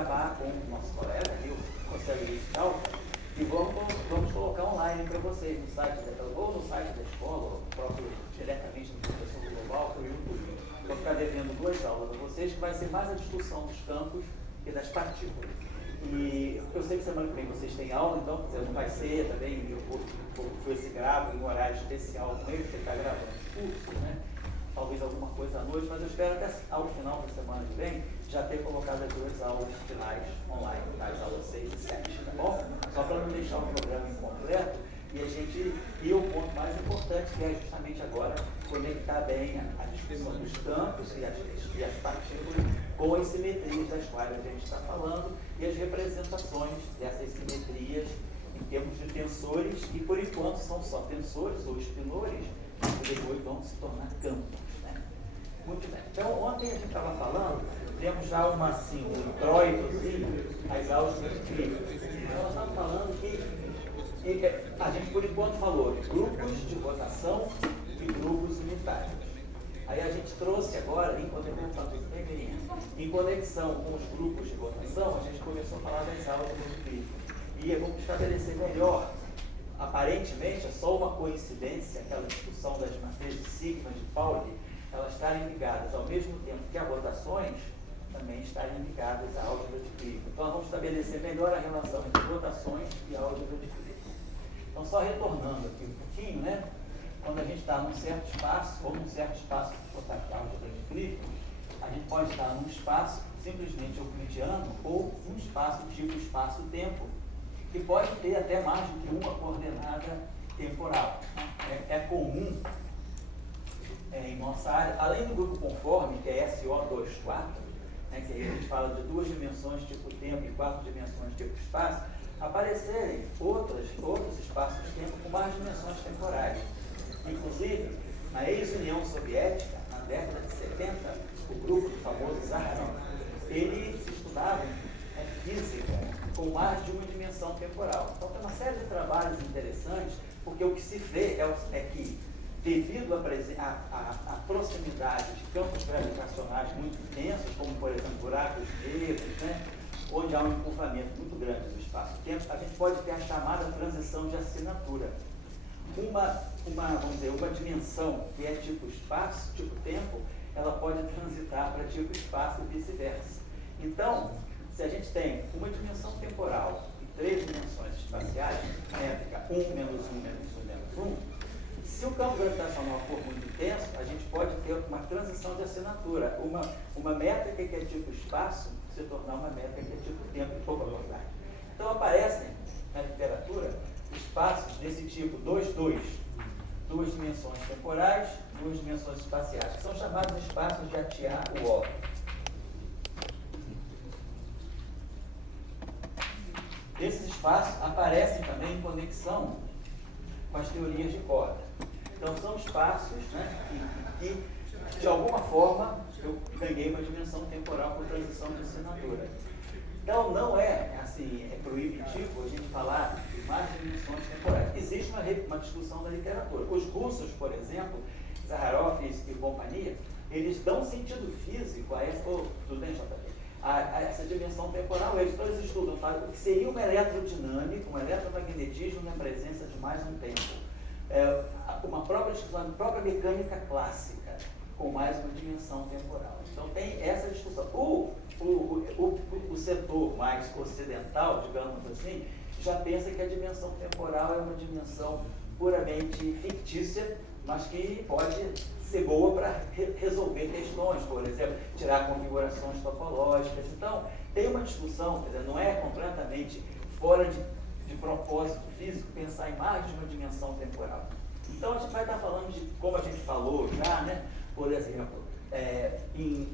gravar com o nosso colega, o Conselho Digital, e vamos colocar online para vocês no site ou no site da escola, ou próprio, diretamente no professor global, pelo YouTube. Vou ficar devendo 2 aulas a vocês, que vai ser mais a discussão dos campos e das partículas. E eu sei que semana que vem vocês têm aula, então quer dizer, não vai ser também, eu vou esse gravo em um horário especial com ele, porque ele está gravando os cursos, né? Talvez alguma coisa à noite, mas eu espero até ao final da semana que vem já ter colocado as 2 aulas finais online, as aulas 6 e 7, tá bom? Só para não deixar o programa incompleto e o ponto mais importante, que é justamente agora conectar bem a discussão dos campos e as partículas com as simetrias das quais a gente está falando e as representações dessas simetrias em termos de tensores, e por enquanto são só tensores ou espinores, que depois vão se tornar campos, né? Muito bem. Então, ontem a gente estava falando, temos já um introitozinho, as aulas de Clifford. Então, nós estamos falando que a gente, por enquanto, falou de grupos de rotação e grupos unitários. Aí a gente trouxe agora, em conexão com os grupos de rotação, a gente começou a falar das aulas de Clifford. E vamos estabelecer melhor. Aparentemente, é só uma coincidência, aquela discussão das matrizes sigma de Pauli, elas estarem ligadas ao mesmo tempo que as rotações também estarem ligadas à álgebra de Clifford. Então, nós vamos estabelecer melhor a relação entre rotações e a álgebra de Clifford. Então, só retornando aqui um pouquinho, né? Quando a gente está num certo espaço, ou num certo espaço de álgebra de Clifford, a gente pode estar num espaço simplesmente euclidiano ou num espaço tipo espaço-tempo, que pode ter até mais do que uma coordenada temporal. É comum em nossa área, além do grupo conforme, que é SO24, né, que aí a gente fala de 2 dimensões tipo tempo e 4 dimensões tipo espaço, aparecerem outros espaços-tempo com mais dimensões temporais. Inclusive, na ex-União Soviética, na década de 70, o grupo famoso Zaharov, eles estudavam física com mais de uma dimensão temporal. Então, tem uma série de trabalhos interessantes, porque o que se vê é que, devido à proximidade de campos gravitacionais muito intensos, como, por exemplo, buracos negros, né, onde há um encurvamento muito grande do espaço-tempo, a gente pode ter a chamada transição de assinatura. Vamos dizer, uma dimensão que é tipo espaço, tipo tempo, ela pode transitar para tipo espaço e vice-versa. Então, se a gente tem uma dimensão temporal e 3 dimensões espaciais, métrica 1 menos 1 menos 1 menos 1, se o campo gravitacional for muito intenso, a gente pode ter uma transição de assinatura. Uma métrica que é tipo espaço se tornar uma métrica que é tipo tempo e pouca velocidade. Então, aparecem na literatura espaços desse tipo 2 dimensões temporais, 2 dimensões espaciais, que são chamados espaços de Atiyah-Wald. Esses espaços aparecem também em conexão com as teorias de corda. Então, são espaços, né, que de alguma forma, eu ganhei uma dimensão temporal por transição de assinatura. Então, não é proibitivo a gente falar de mais dimensões temporais. Existe uma discussão da literatura. Os russos, por exemplo, Zaharov e companhia, eles dão sentido físico a essa... tudo bem, JP? A essa dimensão temporal. Eles todos estudam o que seria uma eletrodinâmica, um eletromagnetismo na presença de mais um tempo. Uma própria discussão, uma própria mecânica clássica, com mais uma dimensão temporal. Então, tem essa discussão. O setor mais ocidental, digamos assim, já pensa que a dimensão temporal é uma dimensão puramente fictícia, mas que pode ser boa para resolver questões, por exemplo, tirar configurações topológicas. Então, tem uma discussão, quer dizer, não é completamente fora de propósito físico pensar em mais de uma dimensão temporal. Então, a gente vai estar falando de, como a gente falou já, né, por exemplo,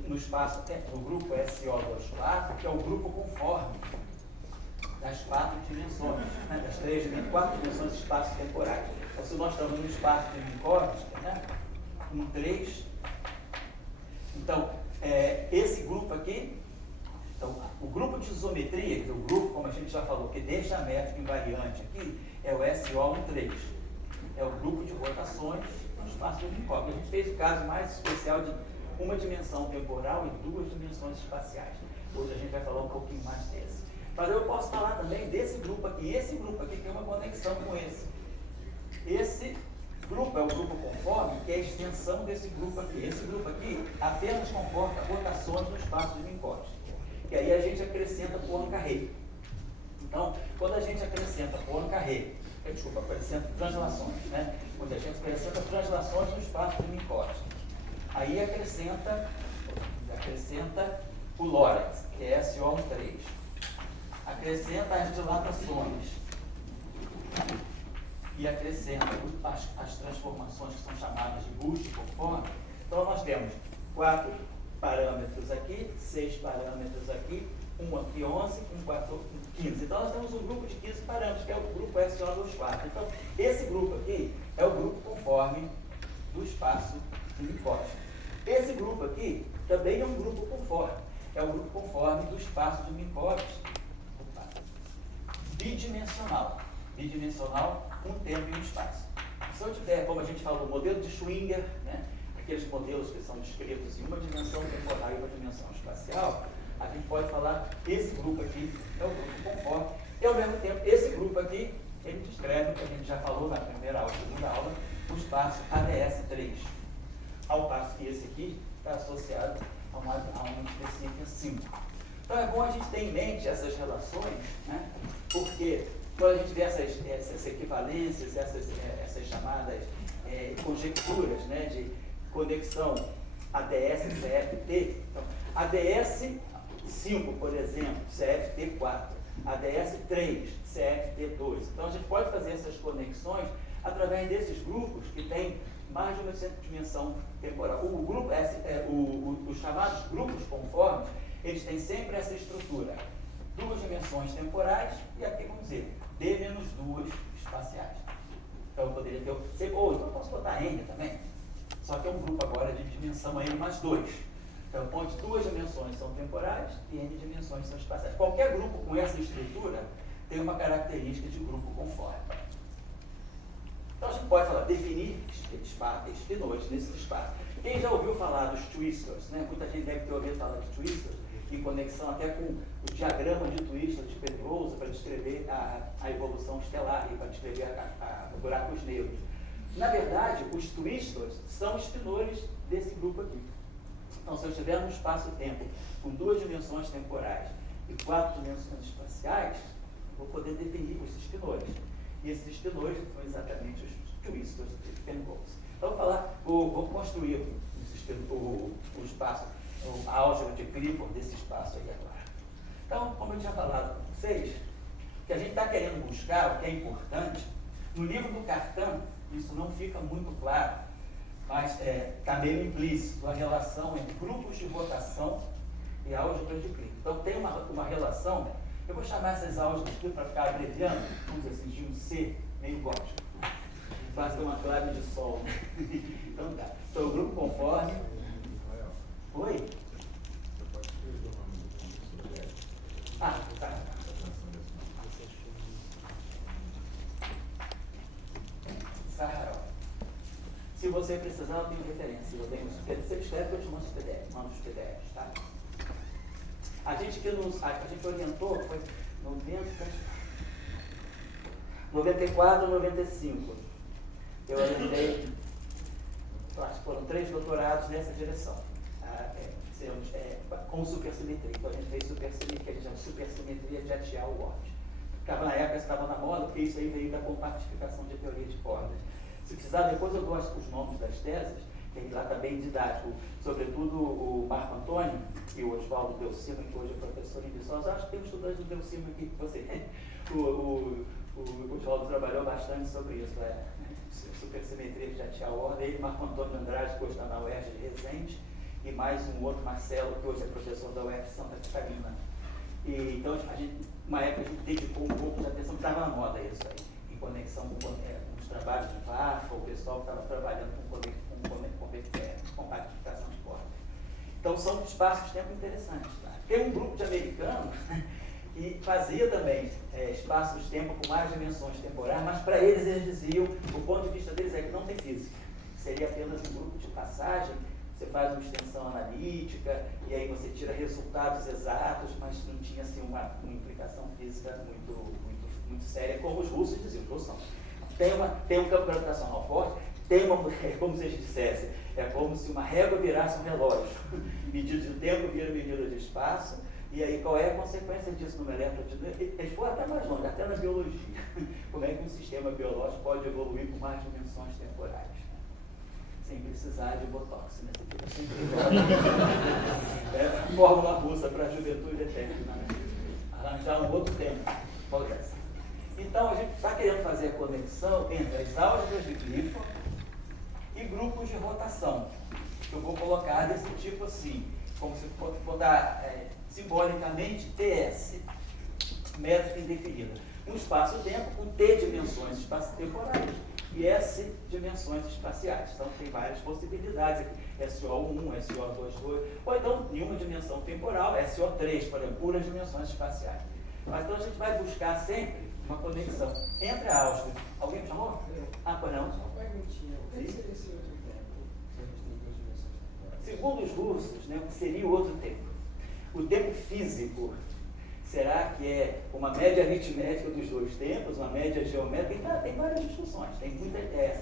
no espaço, no grupo SO24, que é o grupo conforme das 4 dimensões, né, das 4 dimensões de espaço temporais. Então, se nós estamos no espaço de Minkowski, né, um 3, então, esse grupo aqui, então, o grupo de isometria, que é o grupo, como a gente já falou, que deixa a métrica invariante aqui, é o SO13. É o grupo de rotações no espaço de Minkowski. A gente fez o caso mais especial uma dimensão temporal e duas dimensões espaciais. Hoje a gente vai falar um pouquinho mais desse. Mas eu posso falar também desse grupo aqui. Esse grupo aqui tem uma conexão com esse. Esse grupo é o grupo conforme, que é a extensão desse grupo aqui. Esse grupo aqui apenas comporta rotações no espaço de Minkowski. E aí a gente acrescenta Poincare. Então, quando a gente acrescenta Poincare, acrescenta translações, né? Quando a gente acrescenta translações no espaço de Minkowski, aí acrescenta o Lorentz, que é SO13. Acrescenta as dilatações e acrescenta as transformações que são chamadas de Bush conforme. Então nós temos 4 parâmetros aqui, 6 parâmetros aqui, um aqui 11, um 4, 15. Então nós temos um grupo de 15 parâmetros, que é o grupo SO24. Então esse grupo aqui é o grupo conforme do espaço de Minkowski. Esse grupo aqui também é um grupo conforme. É o grupo conforme do espaço de Minkowski bidimensional. Bidimensional com tempo e um espaço. Se eu tiver, como a gente falou, o modelo de Schwinger, né, aqueles modelos que são descritos em uma dimensão temporal e uma dimensão espacial, a gente pode falar que esse grupo aqui é o grupo conforme. E ao mesmo tempo, esse grupo aqui, ele descreve, que a gente já falou na primeira aula, segunda aula, o espaço ADS3. Ao passo que esse aqui está associado a uma específica 5. Então é bom a gente ter em mente essas relações, né? Porque quando a gente vê essas equivalências, essas chamadas conjecturas, né, de conexão ADS-CFT, então, ADS5, por exemplo, CFT4, ADS3, CFT2. Então a gente pode fazer essas conexões através desses grupos que têm mais de uma dimensão temporal. Os chamados grupos conformes, eles têm sempre essa estrutura. 2 dimensões temporais e aqui vamos dizer, D menos 2 espaciais. Então eu poderia ter, ou então eu posso botar N também, só que é um grupo agora de dimensão N mais 2. Então onde 2 dimensões são temporais e N dimensões são espaciais. Qualquer grupo com essa estrutura tem uma característica de grupo conforme. Então a gente pode falar, definir espinões nesse espaço. Quem já ouviu falar dos twistors, né? Muita gente deve ter ouvido falar de twistors, em conexão até com o diagrama de Twister de Penrose para descrever a evolução estelar e para descrever buracos negros. Na verdade, os twistors são espinores desse grupo aqui. Então, se eu estiver num espaço-tempo com 2 dimensões temporais e 4 dimensões espaciais, vou poder definir os espinores. E esses espinores são exatamente os twistors de Penrose. Então, vou construir o espaço, a álgebra de Clifford desse espaço aí agora. Então, como eu tinha falado com vocês, o que a gente está querendo buscar, o que é importante, no livro do Cartan, isso não fica muito claro, mas está meio implícito a relação entre grupos de rotação e álgebra de Clifford. Então, tem uma relação, eu vou chamar essas álgebras aqui para ficar abreviando, vamos dizer assim, de um C meio gótico. Basta uma clave de sol. Então tá. Então o grupo conforme. Oi? Você pode escrever o nome do projeto. Ah, tá. Saharov. Se você precisar, eu tenho referência. Eu tenho você escreve que eu te mando os PDFs, tá? A gente orientou, foi 94, 95. Eu orientei, acho que foram 3 doutorados nessa direção, com supersimetria. Então a gente fez supersimetria, que a gente chama de supersimetria de Atiyah-Ward. Na época estava na moda, porque isso aí veio da compartificação de teoria de cordas. Se precisar, depois eu dou os nomes das teses, que lá está bem didático, sobretudo o Marco Antônio e o Oswaldo Delcimo, que hoje é professor em Viçosa. Acho que tem um estudante do Delcimo aqui que você tem. O Oswaldo trabalhou bastante sobre isso, supersimetria de Atiyah-Ward. Ele, Marco Antônio Andrade, que hoje está na UERJ de Resende, e mais um outro, Marcelo, que hoje é professor da UERJ de Santa Catarina. E, então, uma época a gente dedicou um pouco de atenção, estava na moda isso aí, em conexão com os trabalhos de VAFA, o pessoal que estava trabalhando com compactificação de cordas. Então, são espaços-tempo interessantes. Tá? Tem um grupo de americanos que fazia também espaços-tempo com mais dimensões temporais, mas para eles diziam, o ponto de vista deles é que não tem física. Seria apenas um grupo de passagem você faz uma extensão analítica, e aí você tira resultados exatos, mas não tinha assim, uma implicação física muito séria, como os russos diziam. Os russos não. Tem um campo gravitacional forte, é como se a gente dissesse, é como se uma régua virasse um relógio. Medida de tempo vira medida de espaço, e aí qual é a consequência disso numa eletrodinâmica? Eles foram até mais longe, até na biologia. Como é que um sistema biológico pode evoluir com mais dimensões temporais? Sem precisar de botox, né? Você fica sempre fórmula russa para a juventude eterna, né? Arranjar um outro tempo. Então, a gente está querendo fazer a conexão entre as álgebras de Clifford e grupos de rotação. Eu vou colocar desse tipo assim, como se botar simbolicamente TS, métrica indefinida. Um espaço-tempo com T dimensões espaço-temporais e S dimensões espaciais. Então, tem várias possibilidades aqui. SO1, SO2, ou então, em uma dimensão temporal, SO3, por exemplo, puras dimensões espaciais. Mas então a gente vai buscar sempre uma conexão entre a álgebra. Alguém me chamou? Pois não. Só uma perguntinha. O que seria esse outro tempo? Se a gente tem duas dimensões temporais. Segundo os russos, né, o que seria o outro tempo? O tempo físico, será que é uma média aritmética dos dois tempos, uma média geométrica? Tem várias discussões. Tem muita,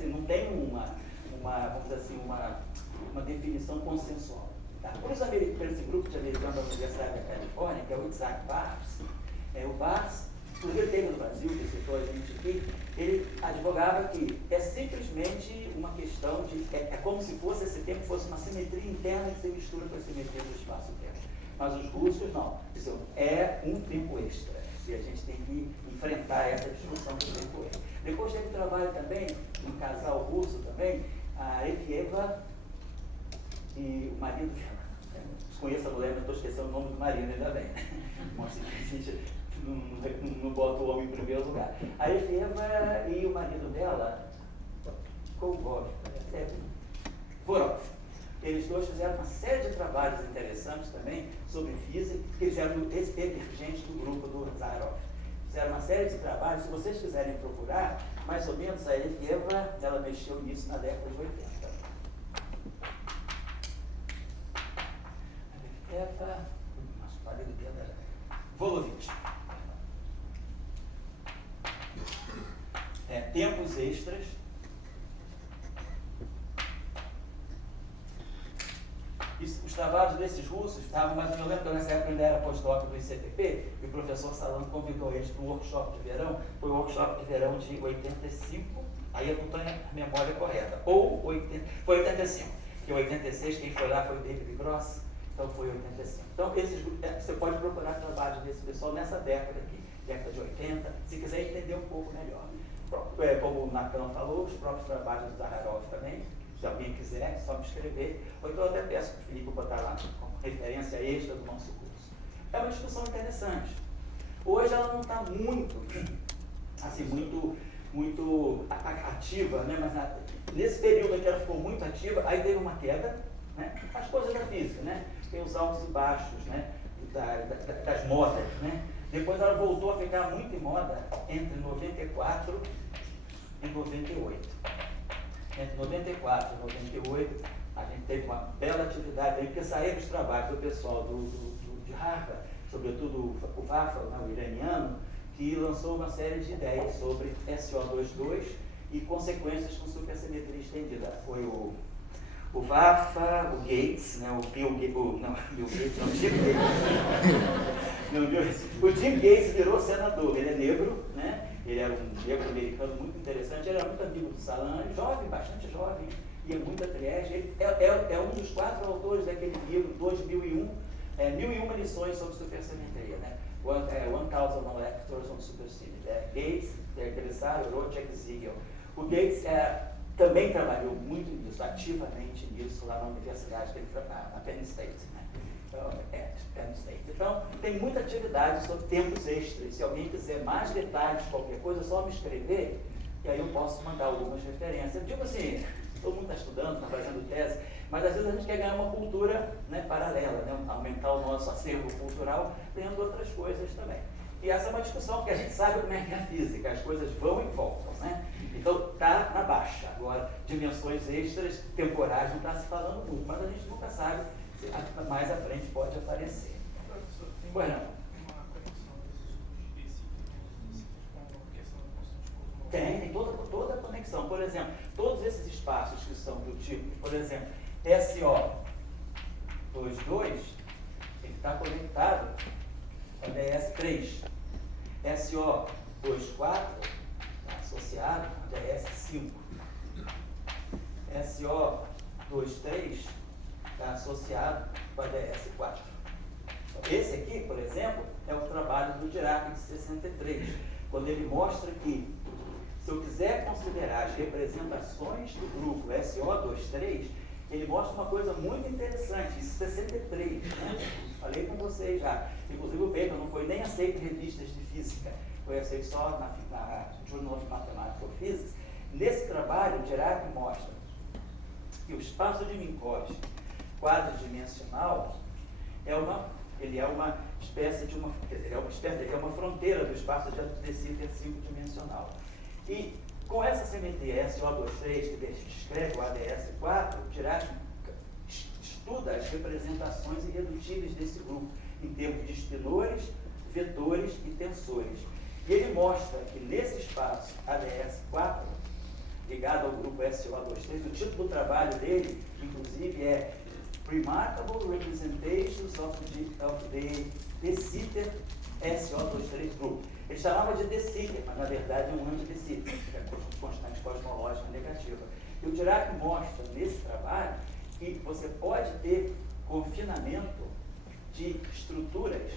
não tem vamos dizer assim, uma definição consensual. Tá? Por esse grupo de americanos da Universidade da Califórnia, que é o Isaac Barthes, o Barthes, inclusive teve no Brasil, que citou a gente aqui, ele advogava que é simplesmente uma questão de, é como se fosse esse tempo fosse uma simetria interna que se mistura com a simetria do espaço-tempo. Mas os russos não, diziam, é um tempo extra, e a gente tem que enfrentar essa discussão do tempo extra. Depois teve trabalho também, um casal russo também, a Efieva e o marido dela. Desconheço a mulher, mas estou esquecendo o nome do marido, ainda bem. Mostra que a gente não bota o homem em primeiro lugar. A Efieva e o marido dela, Vorov. Eles dois fizeram uma série de trabalhos interessantes também sobre física, que eles eram emergentes do grupo do Zaharov. Fizeram uma série de trabalhos, se vocês quiserem procurar, mais ou menos a Efieva, ela mexeu nisso na década de 80. Nossa, o marido dela era Volovich. Tempos extras. Os trabalhos desses russos estavam, mas eu lembro que nessa época ainda era pós-doc do ICTP, e o professor Salão convidou eles para um workshop de verão. Foi o workshop de verão de 85, aí eu não estou a memória correta, ou 80, foi 85, que 86 quem foi lá foi o David Gross, então foi 85. Então você pode procurar trabalhos desse pessoal nessa década aqui, década de 80, se quiser entender um pouco melhor. Como o Nakam falou, os próprios trabalhos do Zaharov também, se alguém quiser, é só me escrever, ou então eu até peço para o Felipe botar lá como referência extra do nosso curso. É uma discussão interessante. Hoje ela não está muito ativa, né? Mas nesse período em que ela ficou muito ativa, aí teve uma queda, né? As coisas da física, né? Tem os altos e baixos, né? Das modas, né? Depois ela voltou a ficar muito em moda entre 94 e 98. Entre 94 e 98, a gente teve uma bela atividade aí, porque saíram os trabalhos do pessoal de Harvard, sobretudo o Vafa, o iraniano, que lançou uma série de ideias sobre SO22 e consequências com supersimetria estendida. Foi o Vafa, o Gates, né, o Jim Gates virou senador, ele é negro, né? Ele era um negro americano muito interessante, ele era muito amigo do Salan, jovem, bastante jovem, ia muito a Trieste. Ele é um dos 4 autores daquele livro, 2001, 1001 lições sobre supersimetria, né? 1000 Lectures on Supersymmetry. Gates, Grisaro, Rocek, Ziegel. O Gates também trabalhou muito nisso, ativamente nisso, lá na universidade, na Penn State, né? Penn State. Então, tem muita atividade sobre tempos extras. Se alguém quiser mais detalhes, qualquer coisa, é só me escrever, e aí eu posso mandar algumas referências. Tipo assim, todo mundo está estudando, está fazendo tese, mas às vezes a gente quer ganhar uma cultura, né, paralela, né, aumentar o nosso acervo cultural, tendo outras coisas também. E essa é uma discussão, porque a gente sabe como é que é a física, as coisas vão e voltam, né? Então, está na baixa. Agora, dimensões extras, temporais, não está se falando muito, mas a gente nunca sabe se mais à frente pode aparecer. Professor, tem Bueno, uma conexão desses com a questão da constante cosmológica? tem toda a conexão. Por exemplo, todos esses espaços que são do tipo, por exemplo, SO22, ele está conectado ao DS3. SO24 está associado ao DS5. SO23 está associado com a DS4. Esse aqui, por exemplo, é o trabalho do Dirac de 63, quando ele mostra que, se eu quiser considerar as representações do grupo SO23, ele mostra uma coisa muito interessante, em 63, né? Falei com vocês já. Inclusive o paper não foi nem aceito em revistas de física, foi aceito só na Journal of Mathematical Physics. Nesse trabalho, o Dirac mostra que o espaço de Minkowski quadridimensional é uma espécie de é uma fronteira do espaço de De Sitter 5-dimensional. E com essa simetria SO23 que descreve o ADS4, o Dirac estuda as representações irredutíveis desse grupo, em termos de espinores, vetores e tensores. E ele mostra que nesse espaço ADS4, ligado ao grupo SO23, o título do trabalho dele, inclusive, é Remarkable Representations of the De Sitter SO23 Group. Ele chamava de De Sitter, mas na verdade é um anti-De Sitter, que é constante cosmológica negativa. E o Dirac mostra nesse trabalho que você pode ter confinamento de estruturas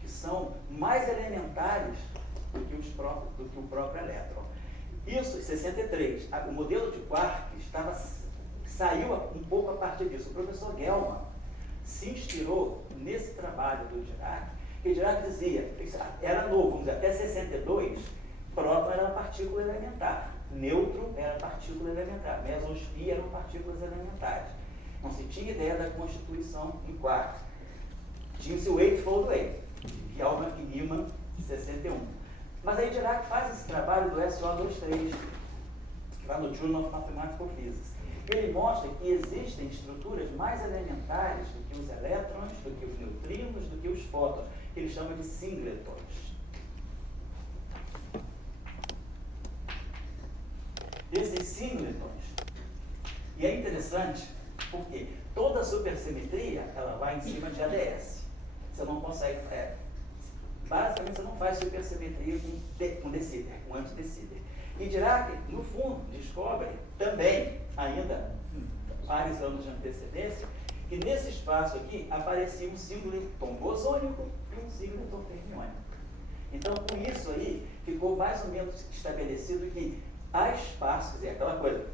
que são mais elementares do que o próprio elétron. Isso em 63. O modelo de quark saiu um pouco a partir disso. O professor Gell-Mann se inspirou nesse trabalho do Dirac, que Dirac dizia, era novo, vamos dizer, até 62, próton era uma partícula elementar, nêutron era partícula elementar, mesosfia eram partículas elementares. Não se tinha ideia da constituição em quarks. Tinha-se o Eightfold Way, de Gell-Mann e Newman, em 61. Mas aí Dirac faz esse trabalho do SO23, lá no Journal of Mathematical Physics. Ele mostra que existem estruturas mais elementares do que os elétrons, do que os neutrinos, do que os fótons, que ele chama de singletons. Esses singletons, e é interessante, porque toda a supersimetria, ela vai em cima de ADS. Você não consegue, basicamente você não faz supersimetria com De Sitter, com anti-De Sitter. E Dirac, no fundo, descobre também, ainda vários anos de antecedência, que nesse espaço aqui aparecia um singleton bosônico e um singleton fermiônico. Então, com isso aí, ficou mais ou menos estabelecido que há espaços, é aquela coisa,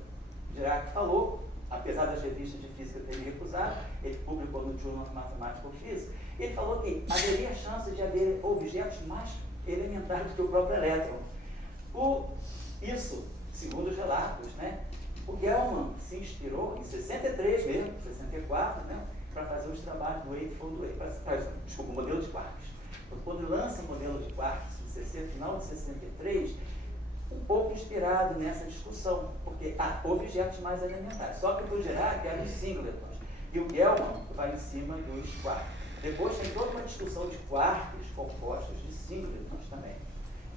Dirac falou, apesar das revistas de física terem recusado, ele publicou no Journal of Mathematical Physics, ele falou que haveria chance de haver objetos mais elementares do que o próprio elétron. Isso, segundo os relatos, né? O Gell-Mann se inspirou em 63 mesmo, 64, né? Para fazer os trabalhos do Eightfold Way, o modelo de quarks. Quando lança o modelo de quarks, no final de 63, um pouco inspirado nessa discussão, porque há objetos mais elementares. Só que o Dirac eram os singletons, e o Gell-Mann vai em cima dos quarks. Depois tem toda uma discussão de quarks compostos de singletons também.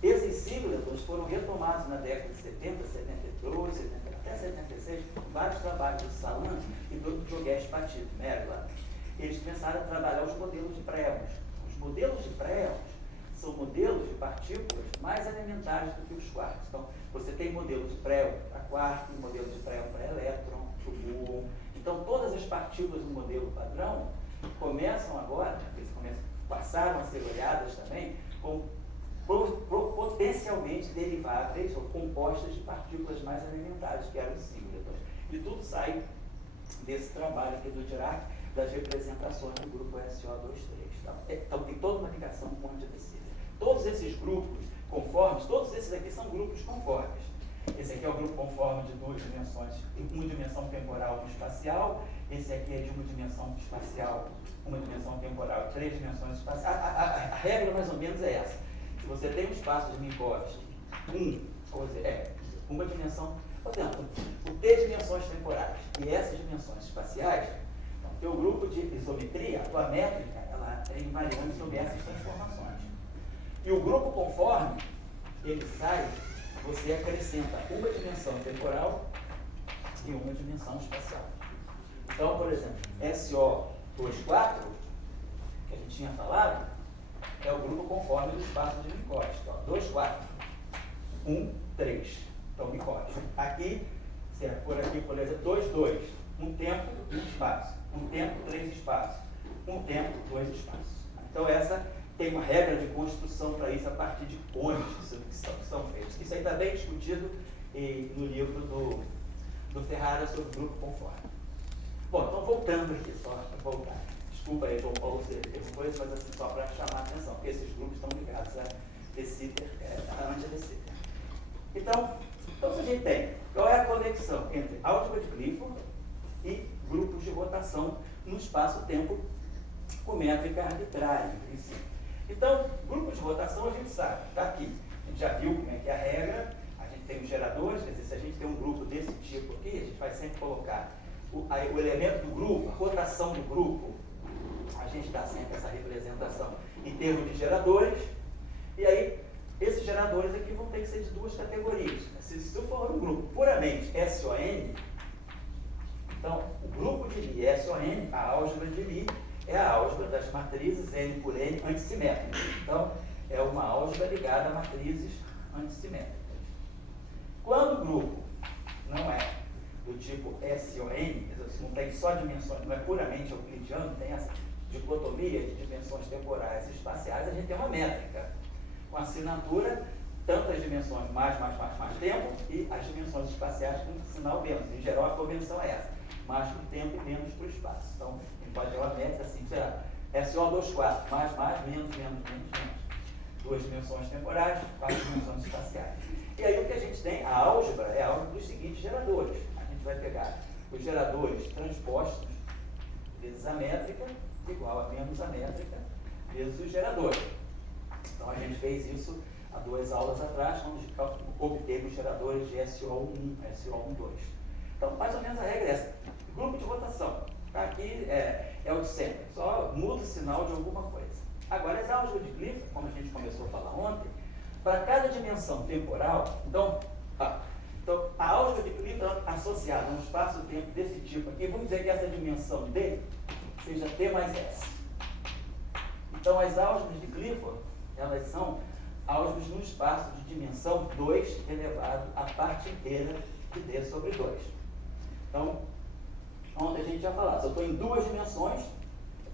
Esses singletons foram retomados na década de 70, 72, 70, até 76, vários trabalhos do Salan e do Yogesh Patil, Maryland. Eles começaram a trabalhar os modelos de préons. Os modelos de préons são modelos de partículas mais elementares do que os quarks. Então, você tem modelo de préon para quark, modelo de préon para elétron, para o muon. Então, todas as partículas do modelo padrão começam agora, passaram a ser olhadas também, com potencialmente deriváveis ou compostas de partículas mais elementares, que eram os singletons. E tudo sai desse trabalho aqui do Dirac, das representações do grupo SO23. Então tem toda uma ligação com o anti-De Sitter. Todos esses grupos conformes, todos esses aqui são grupos conformes. Esse aqui é o grupo conforme de duas dimensões, uma dimensão temporal e espacial. Esse aqui é de uma dimensão espacial, uma dimensão temporal e três dimensões espaciais. A regra mais ou menos é essa. você tem um espaço de Minkowski, uma dimensão, portanto, por ter dimensões temporais e essas dimensões espaciais, então, teu grupo de isometria, a tua métrica, ela é invariante sobre essas transformações. E o grupo conforme ele sai, você acrescenta uma dimensão temporal e uma dimensão espacial. Então, por exemplo, SO24, que a gente tinha falado, é o grupo conforme do espaço de Minkowski. 2, 4, 1, 3. Então, Minkowski. Aqui, se é por aqui, por exemplo, 2, 2. Um tempo, um espaço. Um tempo, 3 espaços. Um tempo, 2 espaços. Então, essa tem uma regra de construção para isso a partir de pontes que são feitos. Isso aí está bem discutido no livro do Ferrara sobre o grupo conforme. Bom, então voltando aqui, só para voltar. Desculpa aí, João Paulo, você perguntou isso, mas assim, só para chamar a atenção, porque esses grupos estão ligados a De Sitter, a anti-De Sitter. Então, se a gente tem, qual é a conexão entre álgebra de Clifford e grupos de rotação no espaço-tempo com métrica arbitrária, em princípio. Então, grupos de rotação a gente sabe, está aqui. A gente já viu como é que é a regra, a gente tem os geradores, quer dizer, se a gente tem um grupo desse tipo aqui, a gente vai sempre colocar o elemento do grupo, a rotação do grupo, a gente dá sempre essa representação em termos de geradores, e aí esses geradores aqui vão ter que ser de duas categorias. Se for um grupo puramente SON, então o grupo de Lie SON, a álgebra de Lie, é a álgebra das matrizes N por N antissimétricas. Então, é uma álgebra ligada a matrizes antissimétricas. Quando o grupo não é do tipo SON, não tem só dimensões, não é puramente euclidiano, tem essa dicotomia de dimensões temporais e espaciais, a gente tem uma métrica com assinatura, tanto as dimensões mais tempo e as dimensões espaciais com sinal menos. Em geral, a convenção é essa, mais para o tempo e menos para o espaço. Então, a gente pode ter uma métrica assim, será SO24, mais, menos. Duas dimensões temporais, 4 dimensões espaciais. E aí o que a gente tem, a álgebra, é a álgebra dos seguintes geradores. A gente vai pegar os geradores transpostos vezes a métrica, igual a menos a métrica, vezes os geradores. Então a gente fez isso há 2 aulas atrás, quando obteve os geradores de SO1, SO12. Então, mais ou menos a regra é essa. Grupo de rotação. Tá? Aqui é o de sempre, só muda o sinal de alguma coisa. Agora, as álgebras de Clifford, como a gente começou a falar ontem, para cada dimensão temporal, então a álgebra de Clifford associada a um espaço-tempo desse tipo aqui, vamos dizer que essa dimensão D seja T mais S. Então, as álgebras de Clifford, elas são álgebras no espaço de dimensão 2 elevado à parte inteira de D sobre 2. Então, ontem a gente já falou, se eu estou em 2 dimensões,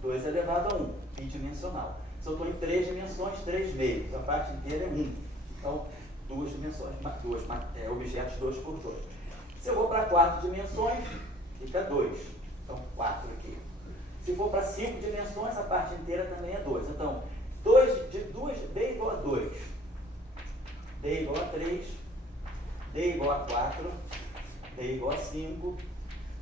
2 elevado a 1, bidimensional. Se eu estou em 3 dimensões, 3 meios, a parte inteira é 1. Então, 2 dimensões, objetos 2 por 2. Se eu vou para 4 dimensões, fica 2. Então, 4 aqui. Se for para 5 dimensões, a parte inteira também é 2. Então, D igual a 2, D igual a 3, D igual a 4, D igual a 5,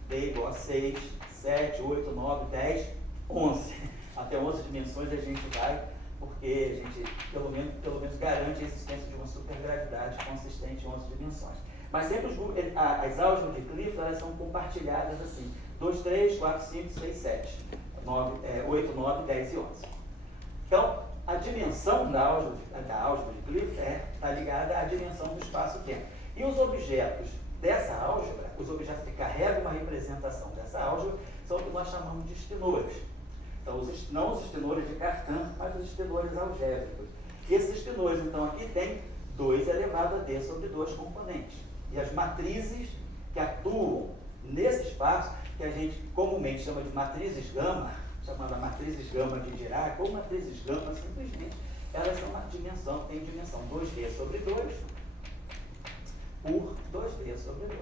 D igual a 6, 7, 8, 9, 10, 11. Até 11 dimensões a gente vai, porque a gente pelo menos garante a existência de uma supergravidade consistente em 11 dimensões. Mas sempre as álgebras de Clifford, elas são compartilhadas assim, 2, 3, 4, 5, 6, 7, 8, 9, 10 e 11. Então, a dimensão da álgebra de Clifford está ligada à dimensão do espaço-tempo. E os objetos dessa álgebra, os objetos que carregam uma representação dessa álgebra, são o que nós chamamos de estenores. Então, não os estenores de Cartan, mas os estenores algébricos. E esses estenores, então, aqui tem 2 elevado a D sobre 2 componentes. E as matrizes que atuam nesse espaço, que a gente comumente chama de matrizes gama, chamada matrizes gama de Dirac, ou matrizes gama simplesmente, elas são tem dimensão 2D sobre 2 por 2D sobre 2.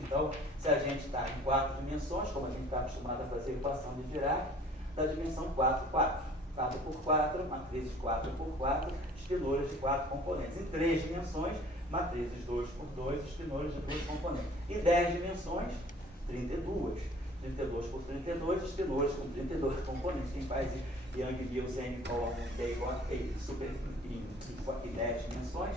Então, se a gente está em 4 dimensões, como a gente está acostumado a fazer equação de Dirac, da dimensão 4, 4. 4 por 4, matrizes 4 por 4, estenores de 4 componentes. Em 3 dimensões, matrizes 2 por 2, estenores de 2 componentes. Em 10 dimensões, 32. 32 por 32, espinores com 32 componentes. Quem faz Young Mills N igual a 1, D igual a T, super em 10 dimensões,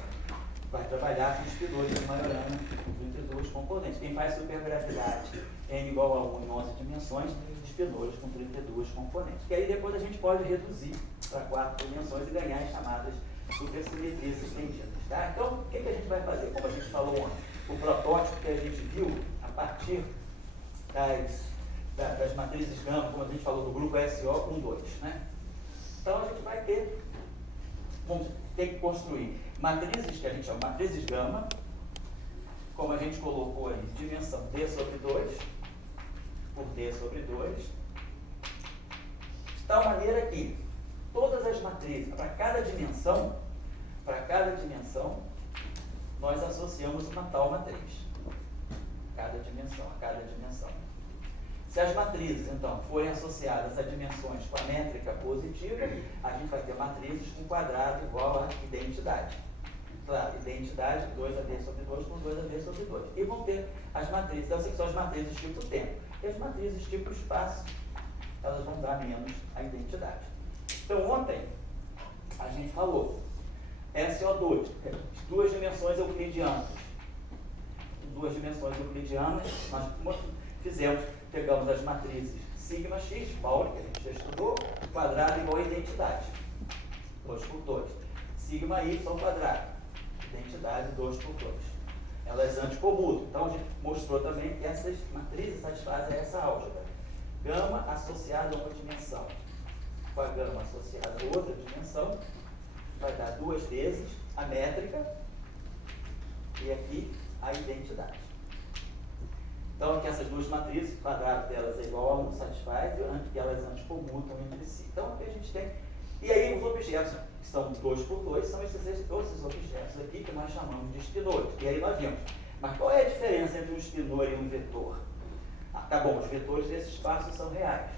vai trabalhar com espinores de Majorana com 32 componentes. Quem faz supergravidade N igual a 1 em 11 dimensões, espinores com 32 componentes. Que aí depois a gente pode reduzir para 4 dimensões e ganhar as chamadas supersimetrias estendidas. Tá? Então, o que a gente vai fazer? Como a gente falou ontem, o protótipo que a gente viu a partir das matrizes gama, como a gente falou do grupo SO 1, 2. Né? Então, a gente vai vamos ter que construir matrizes que a gente chama matrizes gama, como a gente colocou aí, dimensão D sobre 2 por D sobre 2, de tal maneira que todas as matrizes, para cada dimensão, nós associamos uma tal matriz. A cada dimensão. Se as matrizes, então, forem associadas a dimensões com a métrica positiva, a gente vai ter matrizes com quadrado igual a identidade. Claro, identidade 2AD sobre 2 por 2AD sobre 2. E vão ter as matrizes, então, que são as matrizes tipo tempo. E as matrizes tipo espaço, elas vão dar menos a identidade. Então, ontem, a gente falou SO2, duas dimensões euclidianas. Duas dimensões euclidianas, nós pegamos as matrizes sigma x, Pauli, que a gente já estudou, quadrado igual a identidade, 2 por 2. Sigma y ao quadrado, identidade 2 por 2. Elas anticomutam. Então, a gente mostrou também que essas matrizes satisfazem essa álgebra. Gama associada a uma dimensão com a gama associada a outra dimensão, vai dar duas vezes a métrica e aqui a identidade. Então, aqui essas duas matrizes, o quadrado delas é igual a 1, satisfaz, e elas anticomutam entre si. Então, aqui a gente tem... E aí, os objetos que são 2 por 2 são esses objetos aqui que nós chamamos de espinores. E aí nós vimos. Mas qual é a diferença entre um espinor e um vetor? Tá bom, os vetores desse espaço são reais.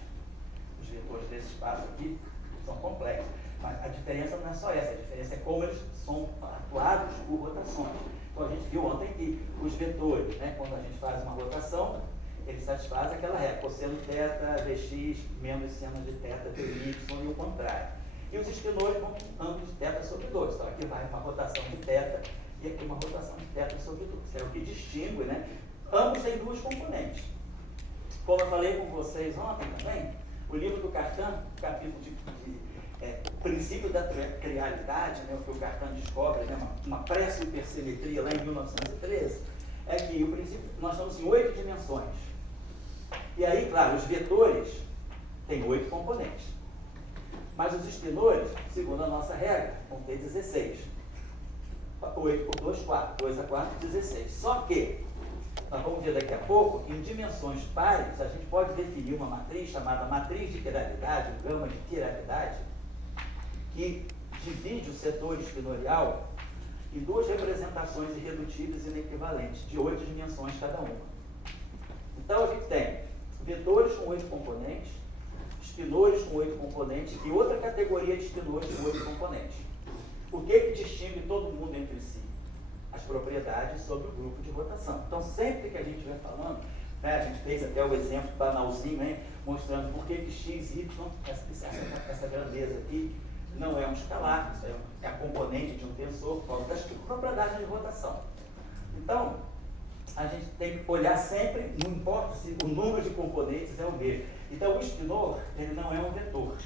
Os vetores desse espaço aqui são complexos. Mas a diferença não é só essa, a diferença é como eles são atuados por rotações. Então a gente viu ontem que os vetores, né, quando a gente faz uma rotação, eles satisfazem aquela regra, cosseno θ, Vx, menos seno de θ, Vy, e o contrário. E os espinores vão ângulo de θ sobre 2. Então aqui vai uma rotação de θ e aqui uma rotação de θ sobre 2. É o que distingue, né? Ambos têm duas componentes. Como eu falei com vocês ontem também, o livro do Cartan, o capítulo de princípio da trialidade, né, o que o Cartan descobre, né, uma pré-supersimetria lá em 1913, é que o princípio, nós estamos em 8 dimensões. E aí, claro, os vetores têm 8 componentes. Mas os espinores, segundo a nossa regra, vão ter 16. 8 por 2, 4. 2 a 4, 16. Só que, nós vamos ver daqui a pouco, em dimensões pares, a gente pode definir uma matriz chamada matriz de quiralidade, gama de quiralidade, que divide o setor espinorial em duas representações irredutíveis e inequivalentes, de 8 dimensões cada uma. Então, a gente tem vetores com 8 componentes, espinores com 8 componentes e outra categoria de espinores com 8 componentes. O que distingue todo mundo entre si? As propriedades sobre o grupo de rotação. Então, sempre que a gente vai falando, né, a gente fez até o exemplo banalzinho, né, mostrando por que x, y, essa grandeza aqui, não é um escalar, isso é a componente de um tensor, por causa das propriedades de rotação. Então, a gente tem que olhar sempre, não importa se o número de componentes é o mesmo. Então, o espinor, ele não é um vetor,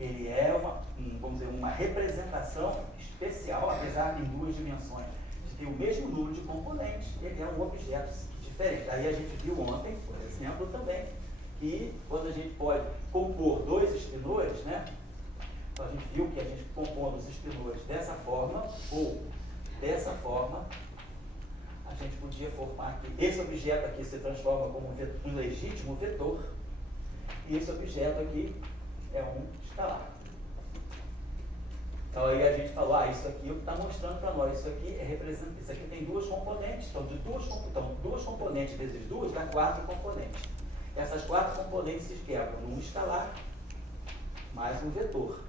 ele é vamos dizer, uma representação especial, apesar de em duas dimensões, de ter o mesmo número de componentes, ele é um objeto diferente. Aí a gente viu ontem, por exemplo, também, que quando a gente pode compor dois espinores, né? Então a gente viu que a gente compondo os espinores dessa forma, ou dessa forma, a gente podia formar aqui, esse objeto aqui se transforma como um legítimo vetor, e esse objeto aqui é um escalar. Então aí a gente falou, isso aqui é o que está mostrando para nós, isso aqui tem duas componentes, então duas componentes vezes duas dá 4 componentes. Essas 4 componentes se quebram num escalar mais um vetor.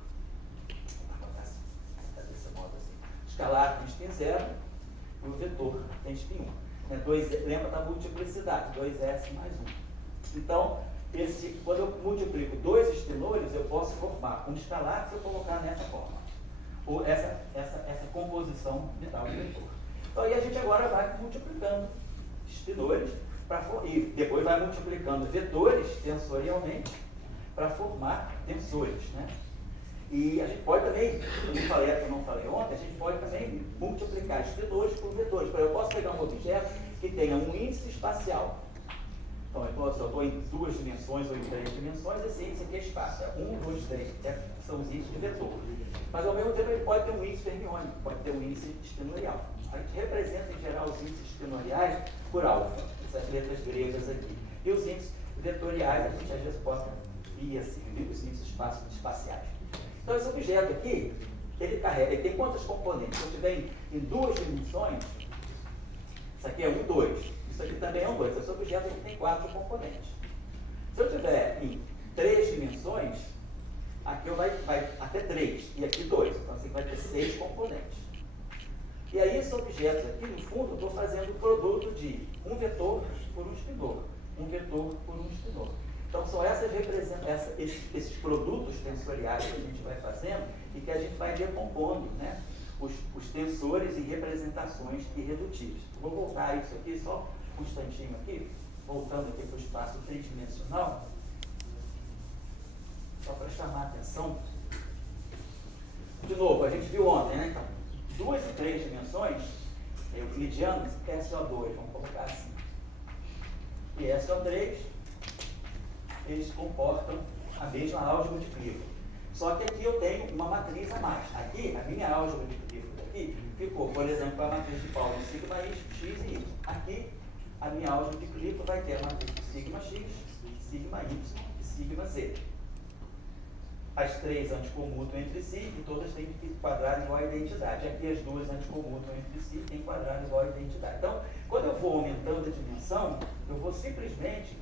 Desse modo assim. Escalar tem spin 0 e o vetor tem spin 1. Lembra da multiplicidade, 2S mais 1. Então, quando eu multiplico dois estenores, eu posso formar um escalar se eu colocar nessa forma. Ou essa composição mental do vetor. Então aí a gente agora vai multiplicando estenores e depois vai multiplicando vetores tensorialmente para formar tensores, né? E a gente pode também, eu não falei ontem, a gente pode também multiplicar estenores por vetores. Por exemplo, eu posso pegar um objeto que tenha um índice espacial. Então, eu estou em 2 dimensões ou em 3 dimensões, esse índice aqui é espaço. É 1, 2, 3, são os índices de vetor. Mas ao mesmo tempo ele pode ter um índice fermiônico, pode ter um índice estenorial. A gente representa em geral os índices estenoriais por alfa, essas letras gregas aqui. E os índices vetoriais a gente às vezes bota I assim, os índices espaciais. Então esse objeto aqui, ele tem quantos componentes? Se eu tiver em 2 dimensões, isso aqui é 1, 2. Isso aqui também é um 2. Esse objeto aqui tem 4 componentes. Se eu tiver em 3 dimensões, aqui vai até 3 e aqui 2. Então assim vai ter 6 componentes. E aí esses objetos aqui, no fundo, eu estou fazendo o produto de um vetor por um estenor. Um vetor por um estenor. Então são esses produtos tensoriais que a gente vai fazendo e que a gente vai decompondo, né, os tensores em representações irredutíveis. Vou voltar a isso aqui, só um instantinho aqui, voltando aqui para o espaço tridimensional, só para chamar a atenção. De novo, a gente viu ontem, né? Então, 2 e 3 dimensões, euclidianas, SO2, vamos colocar assim. E SO3, eles comportam a mesma álgebra de Clifford. Só que aqui eu tenho uma matriz a mais. Aqui, a minha álgebra de Clifford aqui ficou, por exemplo, a matriz de Pauli sigma x e y. Aqui, a minha álgebra de Clifford vai ter a matriz de sigma x, sigma y e sigma z. As 3 anticommutam entre si e todas têm quadrado igual à identidade. Aqui as 2 anticommutam entre si e têm quadrado igual à identidade. Então, quando eu vou aumentando a dimensão, eu vou simplesmente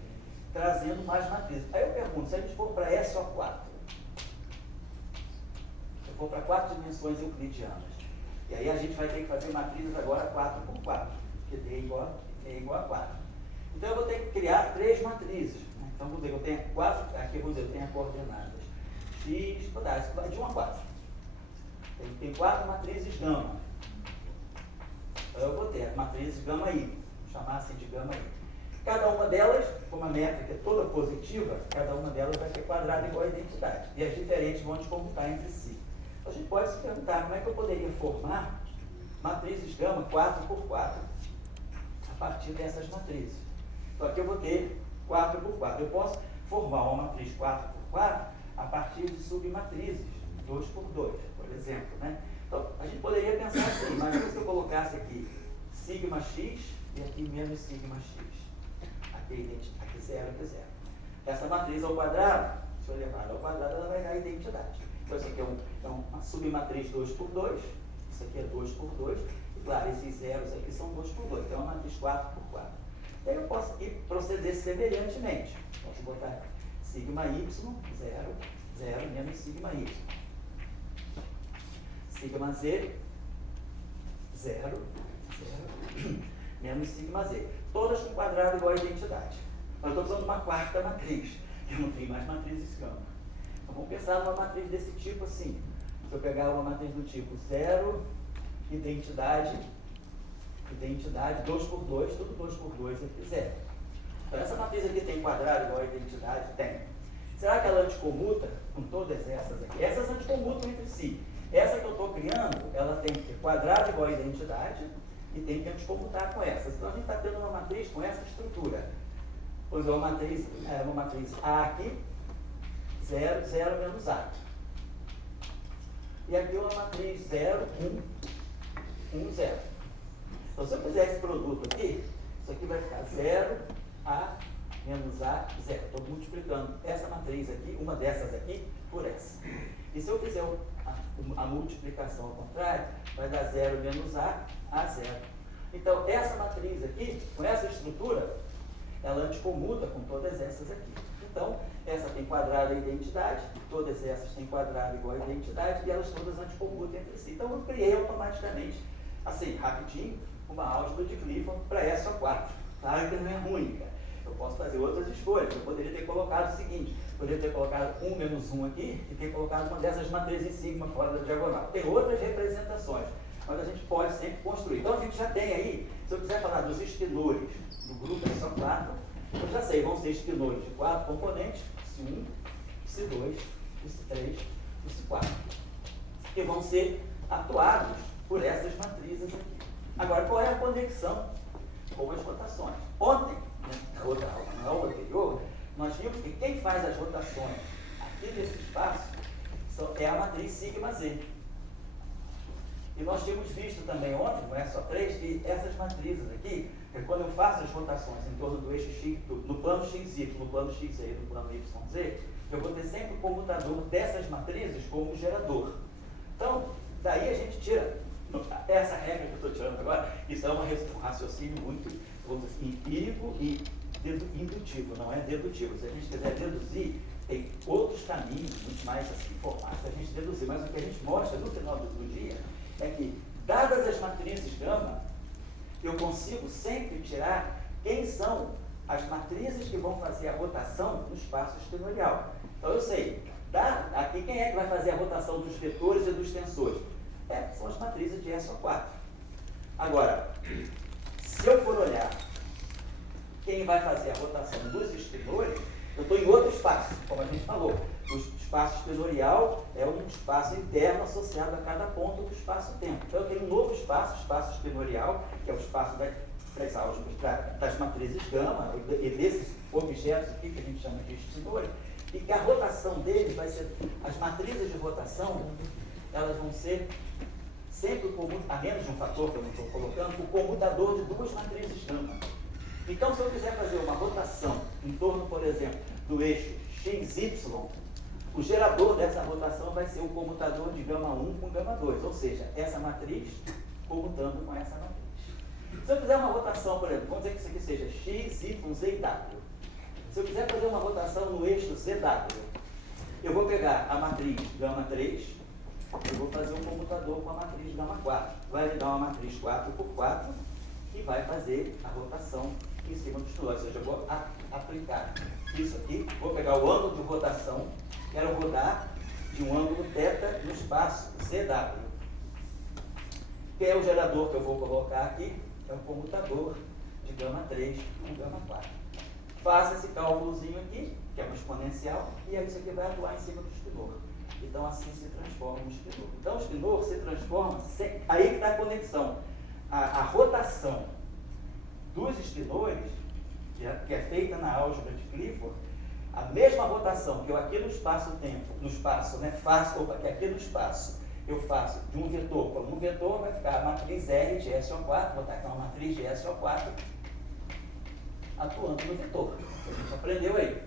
trazendo mais matrizes. Aí eu pergunto, se a gente for para SO4, eu for para 4 dimensões euclidianas, e aí a gente vai ter que fazer matrizes agora 4 por 4, porque D é igual a 4. Então eu vou ter que criar 3 matrizes. Né? Então vou dizer que eu tenho 4, aqui eu vou dizer, eu tenho as coordenadas x, de 1 a 4. Tem 4 matrizes gama. Então eu vou ter as matrizes gama I, vou chamar assim de gama I. Cada uma delas, como a métrica é toda positiva, cada uma delas vai ter quadrado igual à identidade. E as diferentes vão descomputar entre si. A gente pode se perguntar como é que eu poderia formar matrizes gama 4 por 4 a partir dessas matrizes. Então aqui eu vou ter 4 por 4. Eu posso formar uma matriz 4 por 4 a partir de submatrizes 2 por 2, por exemplo. Né? Então a gente poderia pensar assim, imagina se eu colocasse aqui sigma x e aqui menos sigma x. Aqui 0, aqui 0. Essa matriz ao quadrado, se eu levar ela ao quadrado, ela vai dar identidade. Então, isso aqui é uma submatriz 2 por 2, isso aqui é 2 por 2, e claro, esses zeros aqui são 2 por 2, então é uma matriz 4 por 4. Daí eu posso proceder semelhantemente. Posso botar sigma y, 0, 0, menos sigma y. Sigma z, 0, 0, menos sigma z. Todas com quadrado igual à identidade. Mas eu estou usando uma quarta matriz. Eu não tenho mais matrizes gama. Então vamos pensar numa matriz desse tipo assim. Se eu pegar uma matriz do tipo 0, identidade, 2 por 2, tudo 2 por 2 aqui 0. Então essa matriz aqui tem quadrado igual à identidade? Tem. Será que ela anticomuta com todas essas aqui? Essas anticomutam entre si. Essa que eu estou criando, ela tem que ter quadrado igual à identidade e tem que anticomutar com essas. Então a gente está tendo uma matriz com essa estrutura. Pois é, uma matriz A aqui, 0, 0 menos A. E aqui uma matriz 0, 1, 1, 0. Então se eu fizer esse produto aqui, isso aqui vai ficar 0, A, menos A, 0. Estou multiplicando essa matriz aqui, uma dessas aqui, por essa. E se eu fizer a multiplicação ao contrário, vai dar 0 menos A, 0. Então, essa matriz aqui, com essa estrutura, ela anticomuta com todas essas aqui. Então, essa tem quadrado a identidade, todas essas têm quadrado igual a identidade, e elas todas anticomutam entre si. Então, eu criei automaticamente, assim, rapidinho, uma álgebra de Clifford para SO4. Claro que não é única. Eu posso fazer outras escolhas. Eu poderia ter colocado o seguinte, poderia ter colocado 1 menos 1 aqui e ter colocado uma dessas matrizes em sigma fora da diagonal. Tem outras representações, mas a gente pode sempre construir. Então a gente já tem aí, se eu quiser falar dos espinores do grupo SO4, eu já sei, vão ser espinores de 4 componentes, C1, C2, C3 e C4, que vão ser atuados por essas matrizes aqui. Agora, qual é a conexão com as rotações? Ontem, na aula anterior, nós vimos que quem faz as rotações aqui nesse espaço é a matriz sigma z. E nós tínhamos visto também ontem, no SO3, que essas matrizes aqui, quando eu faço as rotações em torno do eixo x, no plano xy, no plano xz e no plano yz, eu vou ter sempre o comutador dessas matrizes como gerador. Então, daí a gente tira essa regra que eu estou tirando agora. Isso é um raciocínio muito, vamos dizer, empírico e indutivo, não é dedutivo. Se a gente quiser deduzir, tem outros caminhos, muito mais assim, formais, para a gente deduzir. Mas o que a gente mostra no final do dia é que, dadas as matrizes gama, eu consigo sempre tirar quem são as matrizes que vão fazer a rotação no espaço espinorial. Então eu sei, aqui quem é que vai fazer a rotação dos vetores e dos tensores? São as matrizes de SO4. Agora, se eu for olhar quem vai fazer a rotação dos espinores, eu estou em outro espaço, como a gente falou. O espaço espinorial é um espaço interno associado a cada ponto do espaço-tempo. Então eu tenho um novo espaço espinorial, que é o espaço das álgebras, das matrizes gama, e desses objetos aqui que a gente chama de espinores, e que a rotação deles vai ser, as matrizes de rotação, elas vão ser sempre, a menos de um fator que eu não estou colocando, o comutador de duas matrizes gama. Então, se eu quiser fazer uma rotação em torno, por exemplo, do eixo XY, o gerador dessa rotação vai ser o comutador de gama 1 com gama 2, ou seja, essa matriz comutando com essa matriz. Se eu fizer uma rotação, por exemplo, vamos dizer que isso aqui seja x, y, z e w. Se eu quiser fazer uma rotação no eixo ZW, eu vou pegar a matriz gama 3, eu vou fazer um comutador com a matriz gama 4. Vai me dar uma matriz 4 por 4 e vai fazer a rotação em cima dos pilotos. Ou seja, eu vou aplicar isso aqui, vou pegar o ângulo de rotação, quero rodar de um ângulo θ no espaço ZW. Que é o gerador que eu vou colocar aqui, é o comutador de gama 3 com gama 4. Faça esse cálculozinho aqui, que é uma exponencial, e aí isso aqui vai atuar em cima do espinor. Então assim se transforma o espinor. Então o espinor se transforma, aí que está a conexão. A rotação dos espinores, que é feita na álgebra de Clifford, a mesma rotação que eu aqui no espaço-tempo, faço, que aqui no espaço eu faço de um vetor para um vetor, vai ficar a matriz R de SO4, vou tacar uma matriz de SO4, atuando no vetor. A gente aprendeu aí,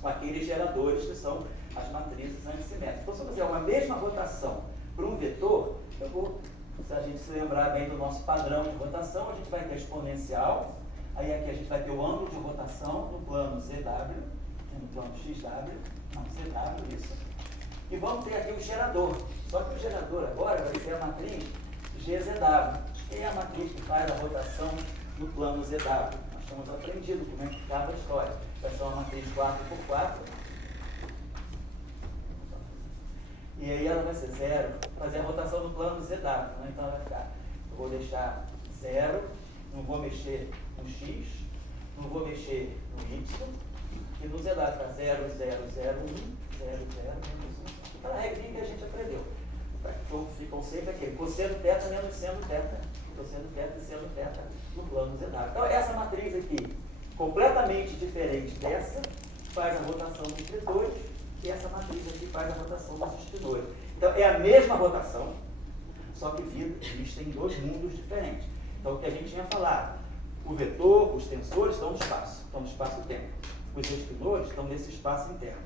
com aqueles geradores que são as matrizes antissimétricas. Então, se eu fizer uma mesma rotação para um vetor, se a gente se lembrar bem do nosso padrão de rotação, a gente vai ter exponencial, aí aqui a gente vai ter o ângulo de rotação no plano ZW, no plano ZW, isso. E vamos ter aqui o gerador. Só que o gerador agora vai ser a matriz GZW. Quem é a matriz que faz a rotação no plano ZW? Estamos aprendido como é que ficava a história. Vai ser uma matriz 4 por 4. E aí ela vai ser 0. Fazer a rotação no plano ZW. Né? Então ela vai ficar. Eu vou deixar 0. Não vou mexer no X. Não vou mexer no Y. E no ZW fica 0, 0, 0, 1, 0, 0, menos 1. Aquela regrinha que a gente aprendeu. Ficam sempre aqui. Cosseno θ menos seno θ. Cosseno θ e seno θ no plano ZW. Então, essa matriz aqui, completamente diferente dessa, faz a rotação dos vetores, e essa matriz aqui faz a rotação dos espinores. Então, é a mesma rotação, só que vista em dois mundos diferentes. Então, o que a gente tinha falado, o vetor, os tensores estão no espaço-tempo. Os espinores estão nesse espaço interno.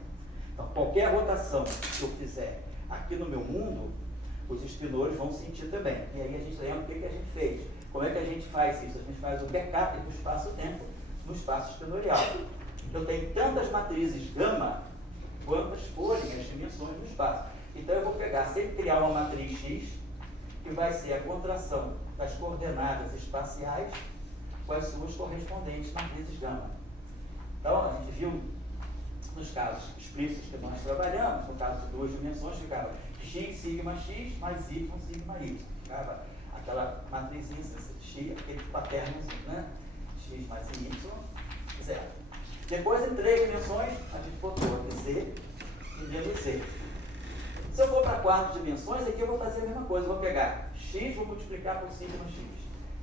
Então, qualquer rotação que eu fizer aqui no meu mundo, os espinores vão sentir também. E aí a gente lembra o que a gente fez. Como é que a gente faz isso? A gente faz o backup do espaço-tempo no espaço espinorial. Eu tenho tantas matrizes gama quantas forem as dimensões do espaço. Então eu vou pegar, sempre criar uma matriz X, que vai ser a contração das coordenadas espaciais com as suas correspondentes matrizes gama. Então, a gente viu nos casos explícitos que nós trabalhamos, no caso de duas dimensões, ficava x sigma x mais y sigma y. Ficava aquela matrizinha x, aquele paternozinho, né? X mais y, zero. Depois, em três dimensões, a gente botou z e menos z. Se eu for para quatro dimensões, aqui eu vou fazer a mesma coisa. Eu vou pegar x, vou multiplicar por sigma x,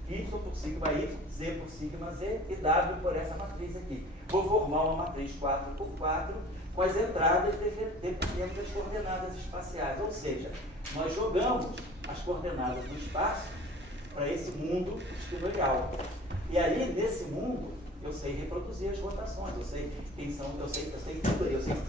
y por sigma y, z por sigma z e w por essa matriz aqui. Vou formar uma matriz 4x4 com as entradas dependendo das coordenadas espaciais. Ou seja, nós jogamos as coordenadas do espaço para esse mundo espinorial. E aí, nesse mundo, eu sei reproduzir as rotações, eu sei quem são, eu sei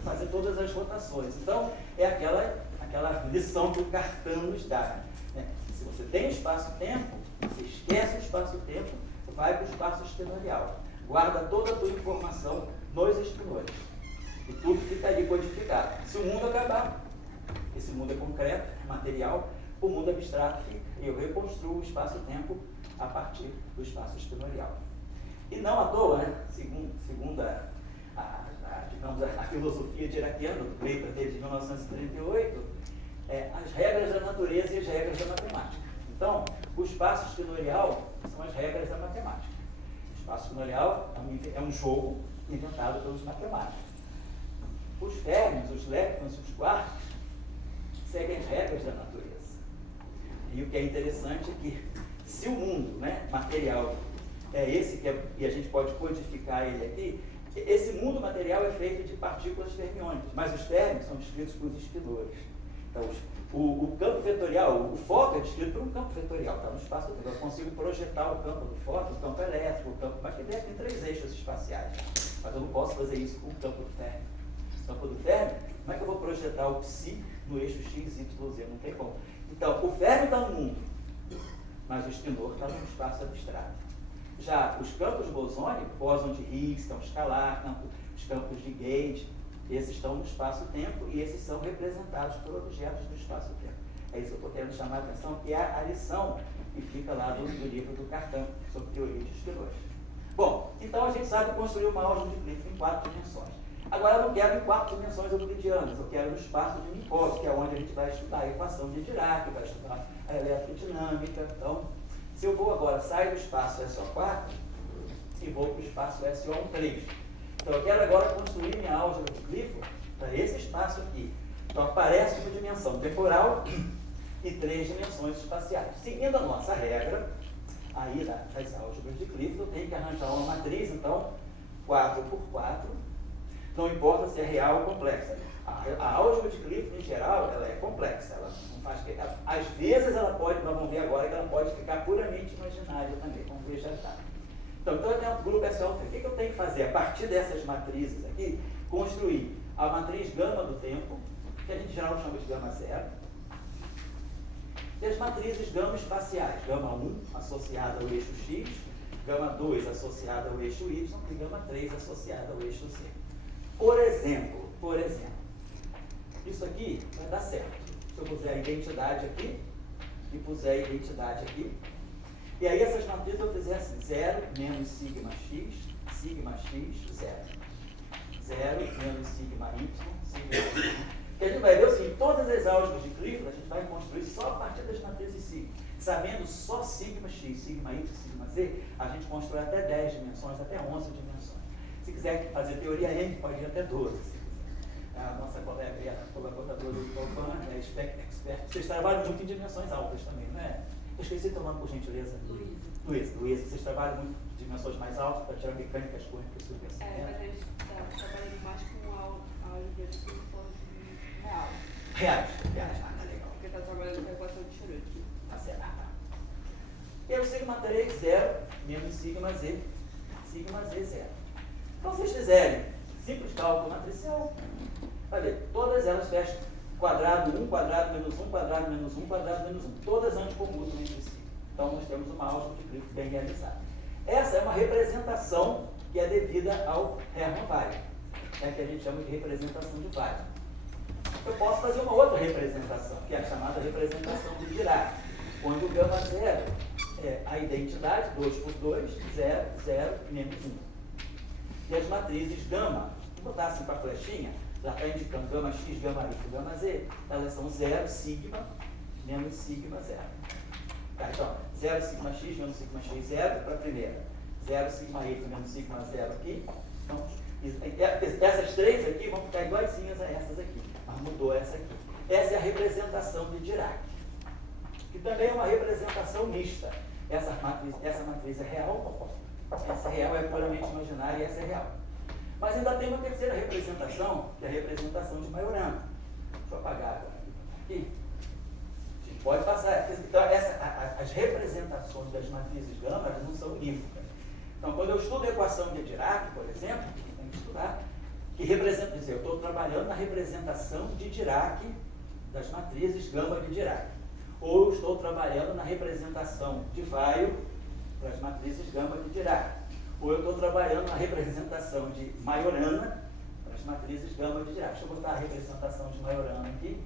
fazer todas as rotações. Então, é aquela lição que o Cartan nos dá. Né? Se você tem espaço-tempo, você esquece o espaço-tempo, vai para o espaço espinorial. Guarda toda a tua informação nos espinores. E tudo fica ali codificado. Se o mundo acabar, esse mundo é concreto, material, o mundo abstrato fica. E eu reconstruo o espaço-tempo a partir do espaço espinorial. E não à toa, né? Segundo a filosofia de Iraquiano, do paper dele de 1938, as regras da natureza e as regras da matemática. Então, o espaço espinorial são as regras da matemática. O espaço espinorial é um jogo inventado pelos matemáticos. Os férmions, os leptons e os quarks seguem as regras da natureza. E o que é interessante é que, se o mundo, né, material é esse, e a gente pode codificar ele aqui, esse mundo material é feito de partículas fermiônicas, mas os férmions são descritos por espinores. Então, o campo vetorial, o fóton é descrito por um campo vetorial, está no espaço. Eu consigo projetar o campo do fóton, o campo elétrico, o campo, mas que tem 3 eixos espaciais. Mas eu não posso fazer isso com o campo do férmio. O campo do férmio, como é que eu vou projetar o psi no eixo x, y, z? Não tem como. Então, o férmio está no mundo, mas o espinor está no espaço abstrato. Já os campos bosônicos, bóson de Higgs, que é um escalar, os campos de gauge, esses estão no espaço-tempo e esses são representados por objetos do espaço-tempo. É isso que eu estou querendo chamar a atenção, que é a lição que fica lá do livro do Cartan, sobre teoria de espinores. Bom, então a gente sabe construir uma álgebra de Clifford em 4 dimensões. Agora eu não quero em 4 dimensões euclidianas, eu quero no espaço de Minkowski, que é onde a gente vai estudar a equação de Dirac, vai estudar a eletrodinâmica. Então, se eu vou agora, sair do espaço SO4 e vou para o espaço SO13. Então, eu quero agora construir minha álgebra de Clifford para esse espaço aqui. Então, aparece uma dimensão temporal e 3 dimensões espaciais. Seguindo a nossa regra, aí das álgebras de Clifford, eu tenho que arranjar uma matriz, então, 4x4. Não importa se é real ou complexa. A álgebra de Clifford, em geral, ela é complexa. Ela não faz que, às vezes ela pode, nós vamos ver agora, que ela pode ficar puramente imaginária também. Vamos ver já já. Então eu tenho um grupo SO. O que eu tenho que fazer? A partir dessas matrizes aqui, construir a matriz gama do tempo, que a gente em geral chama de gama 0, e as matrizes gama espaciais. Gama 1 associada ao eixo X, gama 2 associada ao eixo Y e gama 3 associada ao eixo Z. Por exemplo, isso aqui vai dar certo. Se eu puser a identidade aqui e puser a identidade aqui, e aí essas matrizes eu fizer assim, 0 menos sigma x, 0. 0 menos sigma y, sigma y. E a gente vai ver o seguinte, todas as álgebras de Clifford a gente vai construir só a partir das matrizes sigma. Sabendo só sigma x, sigma y, sigma z, a gente constrói até 10 dimensões, até 11 dimensões. Se quiser fazer teoria M, pode ir até 12. A nossa colega e a colaboradora do Copan, expert, vocês trabalham muito em dimensões altas também, não é? Eu esqueci teu nome, por gentileza. Luísa, vocês trabalham muito em dimensões mais altas para tirar mecânicas quânticas sobre isso. Mas a gente está trabalhando mais com a álgebra de Clifford real. Reais. Tá legal. Porque está trabalhando com a equação de Schrödinger. Tá certo. E aí o sigma 3, 0, menos sigma z, 0. Então, se vocês fizerem simples cálculo matricial, vai ver, todas elas fecham quadrado 1, quadrado menos 1, quadrado menos 1, quadrado menos 1. Todas anticomutam entre si. Então, nós temos uma álgebra de Clifford bem realizada. Essa é uma representação que é devida ao Hermann Weyl, né, que a gente chama de representação de Weyl. Eu posso fazer uma outra representação, que é a chamada representação de Dirac, onde o gama 0 é a identidade, 2 por 2, 0, 0, menos 1. E as matrizes gama, se botar assim para a flechinha, já está indicando gama X, gama Y, gama Z, elas são 0, sigma, menos sigma, 0. Tá, então, 0 sigma X menos sigma X, 0 para a primeira. 0 sigma Y menos sigma 0 aqui. Então, essas três aqui vão ficar iguaizinhas a essas aqui, mas mudou essa aqui. Essa é a representação de Dirac, que também é uma representação mista. Essa matriz é real, essa real é puramente imaginária e essa é real. Mas ainda tem uma terceira representação, que é a representação de Majorana. Deixa eu apagar agora aqui. Pode passar. Então, as representações das matrizes gama não são unívocas. Então, quando eu estudo a equação de Dirac, por exemplo, eu tenho que estudar que representa, quer dizer, eu estou trabalhando na representação de Dirac das matrizes gama de Dirac. Ou eu estou trabalhando na representação de Weyl das matrizes gama de Dirac. Ou eu estou trabalhando na representação de Majorana das matrizes gama de Dirac. Deixa eu botar a representação de Majorana aqui,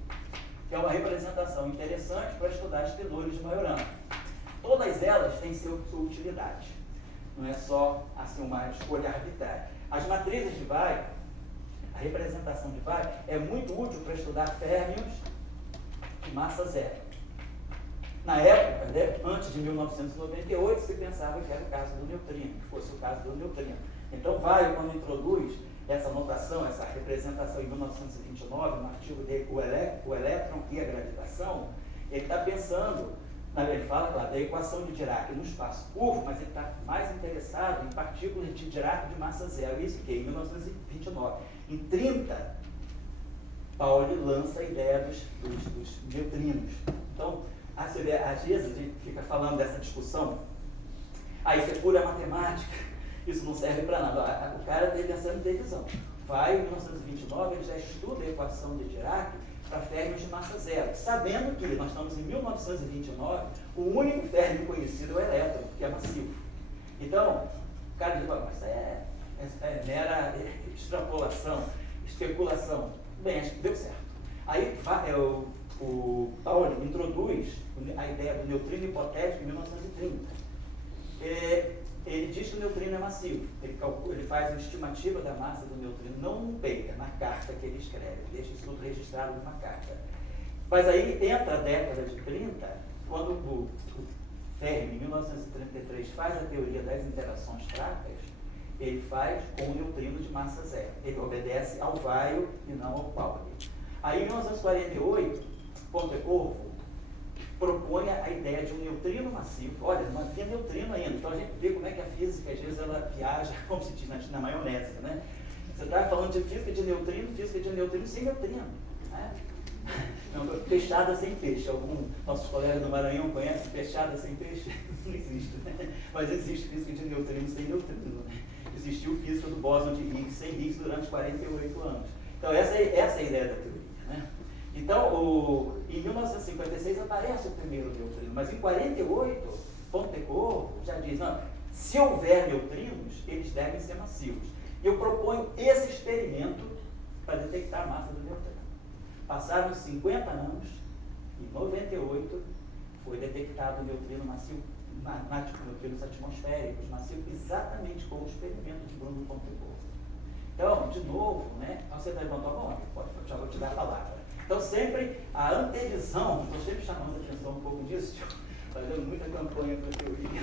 que é uma representação interessante para estudar as penúrias de Majorana. Todas elas têm sua utilidade. Não é só assim, uma escolha arbitrária. As matrizes de Weyl, a representação de Weyl, é muito útil para estudar férmions de massa zero. Na época, né, antes de 1998, se pensava que era o caso do neutrino, que fosse o caso do neutrino. Então, Weyl, quando introduz essa notação, essa representação em 1929, no artigo dele, o elétron e a gravitação, ele está pensando, ele fala claro, da equação de Dirac no espaço curvo, mas ele está mais interessado em partículas de Dirac de massa zero. Isso que em 1929. Em 30, Pauli lança a ideia dos neutrinos. Então, às vezes a gente fica falando dessa discussão, isso é pura matemática, isso não serve para nada. O cara está pensando em televisão. Vai, em 1929, ele já estuda a equação de Dirac para férmions de massa zero, sabendo que nós estamos em 1929, o único férmio conhecido é o elétron, que é massivo. Então, o cara diz, mas isso é mera extrapolação, especulação. Bem, acho que deu certo. Aí o Pauli introduz a ideia do neutrino hipotético em 1930. Ele diz que o neutrino é massivo. Ele faz uma estimativa da massa do neutrino, não no paper, na carta que ele escreve. Ele deixa isso tudo registrado numa carta. Mas aí entra a década de 30, quando o Fermi, em 1933, faz a teoria das interações fracas, ele faz com o neutrino de massa zero. Ele obedece ao Weyl e não ao Pauli. Aí, em 1948, Pontecorvo propõe a ideia de um neutrino massivo. Olha, não havia neutrino ainda, então a gente vê como é que a física, às vezes, ela viaja, como se diz na maionese, né? Você está falando de física de neutrino sem neutrino, né? Não, peixada sem peixe. Nossos colegas do Maranhão conhecem peixada sem peixe? Não existe, né? Mas existe física de neutrino sem neutrino, né? Existiu física do bóson de Higgs sem Higgs durante 48 anos. Então, essa é a ideia da teoria, né? Então, em 1956 aparece o primeiro neutrino, mas em 48, Pontecorvo já diz, não, se houver neutrinos, eles devem ser massivos. E eu proponho esse experimento para detectar a massa do neutrino. Passaram 50 anos, em 98, foi detectado o neutrino massivo, neutrinos atmosféricos massivos, exatamente com o experimento de Bruno Pontecorvo. Então, de novo, né? Você está levantando a mão? Já vou te dar a palavra. Então, sempre a antevisão, estou sempre chamando a atenção um pouco disso, fazendo muita campanha para a teoria.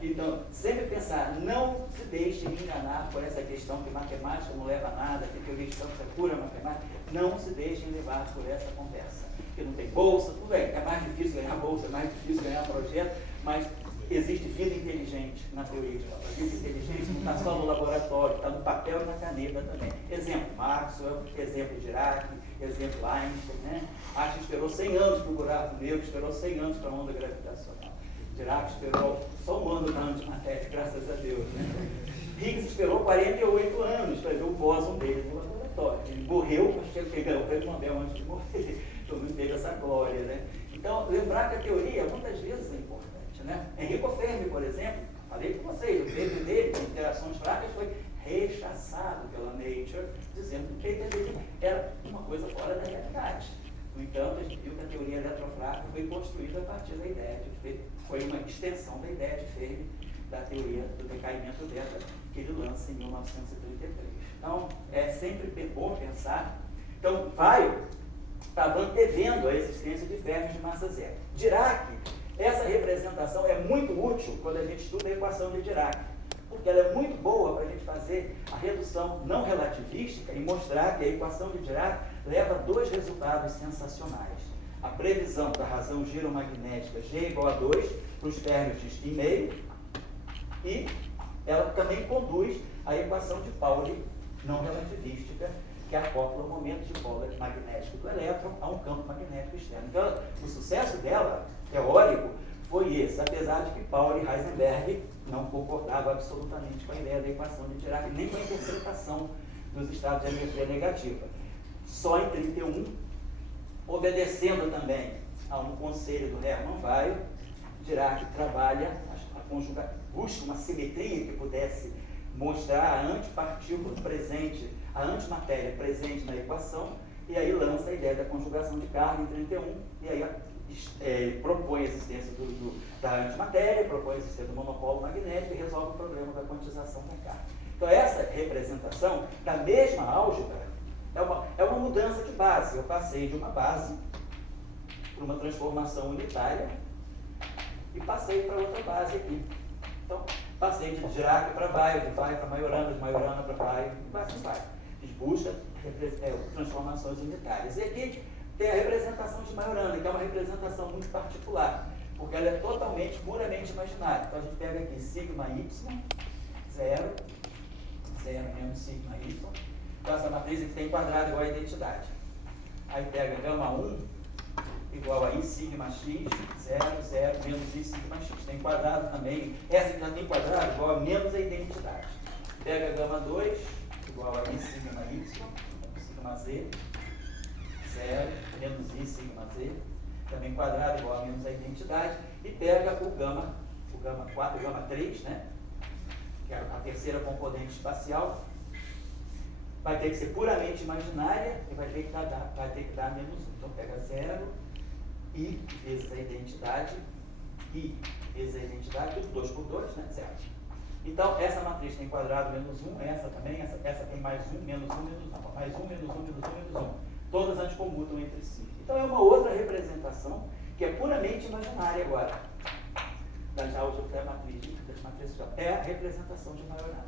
Então, sempre pensar, não se deixe enganar por essa questão que matemática não leva a nada, que teoria de campos é pura matemática. Não se deixem levar por essa conversa. Que não tem bolsa, tudo bem, é mais difícil ganhar bolsa, é mais difícil ganhar projeto, mas existe vida inteligente na teoria de campos. Vida inteligente não está só no laboratório, está no papel e na caneta também. Exemplo Maxwell, exemplo Dirac, exemplo Einstein, né? Einstein esperou 100 anos para o buraco negro, esperou 100 anos para a onda gravitacional. Dirac esperou só um ano na antimatéria, graças a Deus, né? Higgs esperou 48 anos para ver o bóson dele no laboratório. Ele morreu, mas ele ganhou o prêmio Nobel antes de morrer. Então não teve essa glória, né? Então, lembrar que a teoria muitas vezes é importante, né? Enrico Fermi, por exemplo, falei com vocês, o paper dele, de interações fracas, foi rechaçado pela Nature, dizendo que o paper dele era uma coisa fora da realidade. No entanto, a gente viu que a teoria eletrofrágil foi construída a partir da ideia de Fermi, foi uma extensão da ideia de Fermi da teoria do decaimento beta, que ele lança em 1933. Então, é sempre bom pensar. Então, Weyl estava antevendo a existência de ferros de massa zero. Dirac, essa representação é muito útil quando a gente estuda a equação de Dirac, porque ela é muito boa para a gente fazer a redução não relativística e mostrar que a equação de Dirac leva a dois resultados sensacionais. A previsão da razão giromagnética G igual a 2 para os férmions de Steinmeier, e ela também conduz a equação de Pauli não relativística, que acopla o momento de polo magnético do elétron a um campo magnético externo. Então, o sucesso dela, teórico, foi esse, apesar de que Pauli e Heisenberg não concordavam absolutamente com a ideia da equação de Dirac, nem com a interpretação dos estados de energia negativa. Só em 31, obedecendo também a um conselho do Hermann Weyl, Dirac trabalha, busca uma simetria que pudesse mostrar a antipartícula presente, a antimatéria presente na equação, e aí lança a ideia da conjugação de carga em 31, e aí propõe a existência da antimatéria, propõe a existência do monopolo magnético e resolve o problema da quantização da carga. Então, essa representação da mesma álgebra é uma mudança de base. Eu passei de uma base para uma transformação unitária e passei para outra base aqui. Então, passei de Dirac para Weyl, de Weyl para Majorana, de Majorana para Weyl, e assim vai. A gente busca transformações unitárias. E aqui tem a representação de Majorana, que é uma representação muito particular, porque ela é totalmente, puramente imaginária. Então, a gente pega aqui sigma y, 0 menos sigma y. Então, essa matriz aqui tem quadrado igual a identidade. Aí pega gama 1 igual a I sigma x, 0, 0, menos I sigma x. Tem quadrado também. Essa que já tem quadrado igual a menos a identidade. Pega gama 2 igual a I sigma y, sigma z, 0, menos I sigma z. Também quadrado igual a menos a identidade. E pega o gama 4, o gama 3, né? Que é a terceira componente espacial. Vai ter que ser puramente imaginária e vai ter que dar menos 1. Então, pega 0, I vezes a identidade, I vezes a identidade, tudo 2 por 2, né? 0. Então, essa matriz tem quadrado menos 1, essa também, essa tem mais 1, menos 1, menos 1. Mais 1, menos 1, menos 1, menos 1. Todas anticomutam entre si. Então, é uma outra representação que é puramente imaginária agora. Das álgebras das matrizes, é a representação de Majorana.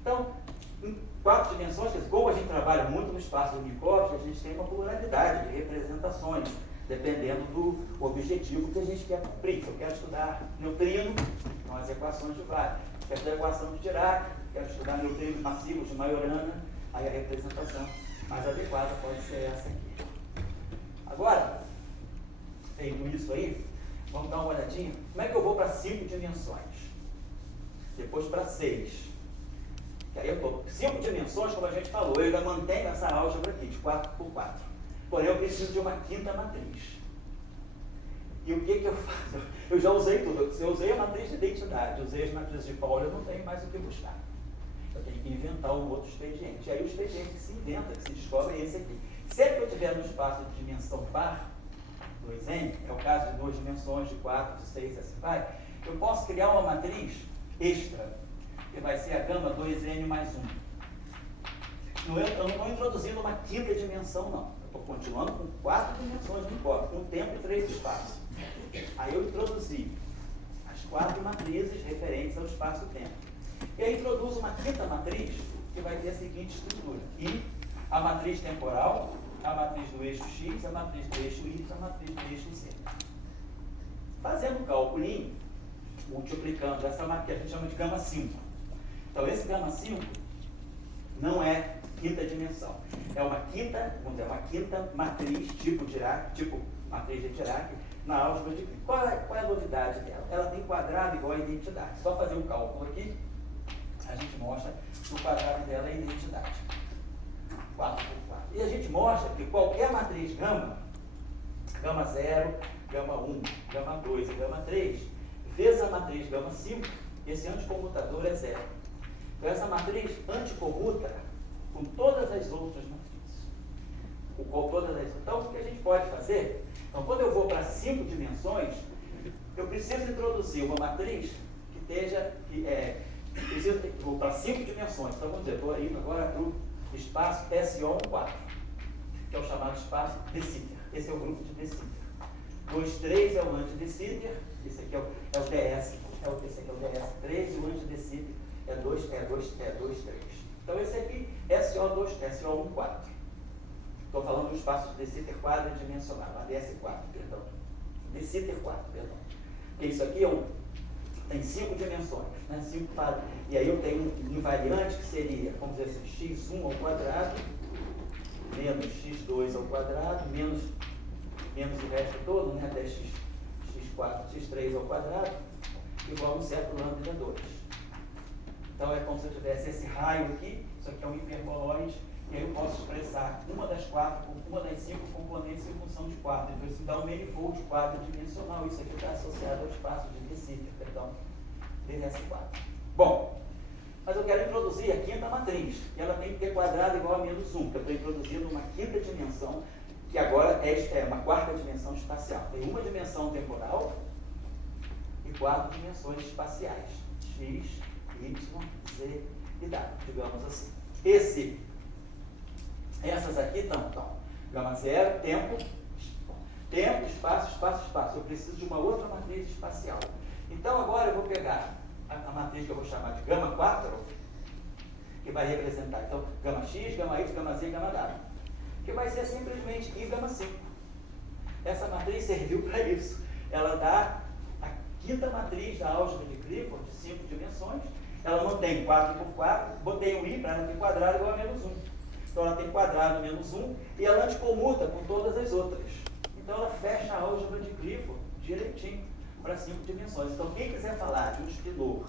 Então, em 4 dimensões, como a gente trabalha muito no espaço do Minkowski, a gente tem uma pluralidade de representações, dependendo do objetivo que a gente quer cumprir. Se eu quero estudar neutrino, são as equações de Weyl. Quero estudar a equação de Dirac, quero estudar neutrinos massivos de Majorana, aí a representação mais adequada pode ser essa aqui. Agora, feito isso aí, vamos dar uma olhadinha. Como é que eu vou para 5 dimensões? Depois para 6. Que aí eu estou 5 dimensões, como a gente falou, eu ainda mantenho essa álgebra aqui, de 4 por 4. Porém, eu preciso de uma quinta matriz. E o que eu faço? Eu já usei tudo. Se eu usei a matriz de identidade, usei as matrizes de Pauli, eu não tenho mais o que buscar. Eu tenho que inventar um outro expediente. E aí o expediente que se inventa, que se descobre, é esse aqui. Sempre que eu tiver no espaço de dimensão par, 2n, é o caso de 2 dimensões, de 4, de 6, assim vai, eu posso criar uma matriz extra, que vai ser a gama 2n mais 1. Eu não estou introduzindo uma quinta dimensão, não. Eu estou continuando com 4 dimensões no corpo, um tempo e 3 espaços. Aí eu introduzi as 4 matrizes referentes ao espaço-tempo. E aí introduzo uma quinta matriz, que vai ter a seguinte estrutura. E a matriz temporal, a matriz do eixo x, a matriz do eixo y, a matriz do eixo z. Fazendo o cálculo, multiplicando essa matriz que a gente chama de gama 5. Então, esse gama 5 não é quinta dimensão. É uma quinta, vamos dizer, uma quinta matriz, tipo Dirac, tipo matriz de Dirac, na álgebra de Lie. Qual é a novidade dela? Ela tem quadrado igual a identidade. Só fazer um cálculo aqui, a gente mostra que o quadrado dela é a identidade. 4 por 4. E a gente mostra que qualquer matriz gama 0, gama 1, gama 2 e gama 3, vezes a matriz gama 5, esse anticomutador é 0. Então, essa matriz anticomuta com todas as outras matrizes. Então, o que a gente pode fazer? Então, quando eu vou para 5 dimensões, eu preciso introduzir uma matriz que vou para 5 dimensões. Então vamos dizer, estou indo agora para o espaço SO14, que é o chamado espaço de Sitter. Esse é o grupo de de Sitter. 2, 3 é o anti-de Sitter, esse aqui é o DS, esse aqui é o DS3 e o anti-de Sitter é 2, 3. Então esse aqui é SO14. Estou falando do espaço de Sitter quadridimensional, ADS4, perdão. De Sitter 4, perdão. Porque isso aqui tem 5 dimensões, né? 5 para. E aí eu tenho um invariante que seria, vamos dizer assim, x1 ao quadrado, menos x2 ao quadrado, menos o resto todo, né? Até x4, x3 ao quadrado, igual a um certo lambda 2. Então é como se eu tivesse esse raio aqui, isso aqui é um hiperboloide, e aí eu posso expressar uma das 5 componentes em função de 4. Então isso dá um manifold quadridimensional. Isso aqui está associado ao espaço de Sitter, perdão, DS4. Bom, mas eu quero introduzir a quinta matriz, e ela tem que ter quadrado igual a menos 1, que eu estou introduzindo uma quinta dimensão, que agora é uma quarta dimensão espacial. Tem uma dimensão temporal e 4 dimensões espaciais, x, y, z e w, digamos assim. Essas aqui estão, gama zero, tempo, espaço. Eu preciso de uma outra matriz espacial. Então agora eu vou pegar a matriz que eu vou chamar de gama 4, que vai representar, então, gama x, gama y, gama z e gama w, que vai ser simplesmente I gama 5. Essa matriz serviu para isso. Ela dá a quinta matriz da álgebra de Clifford, de 5 dimensões. Ela não tem 4 por 4, botei um I para ela ter quadrado igual a menos 1. Então ela tem quadrado menos 1 e ela anticomuta com todas as outras. Então ela fecha a álgebra de Clifford direitinho para 5 dimensões. Então quem quiser falar de um espinor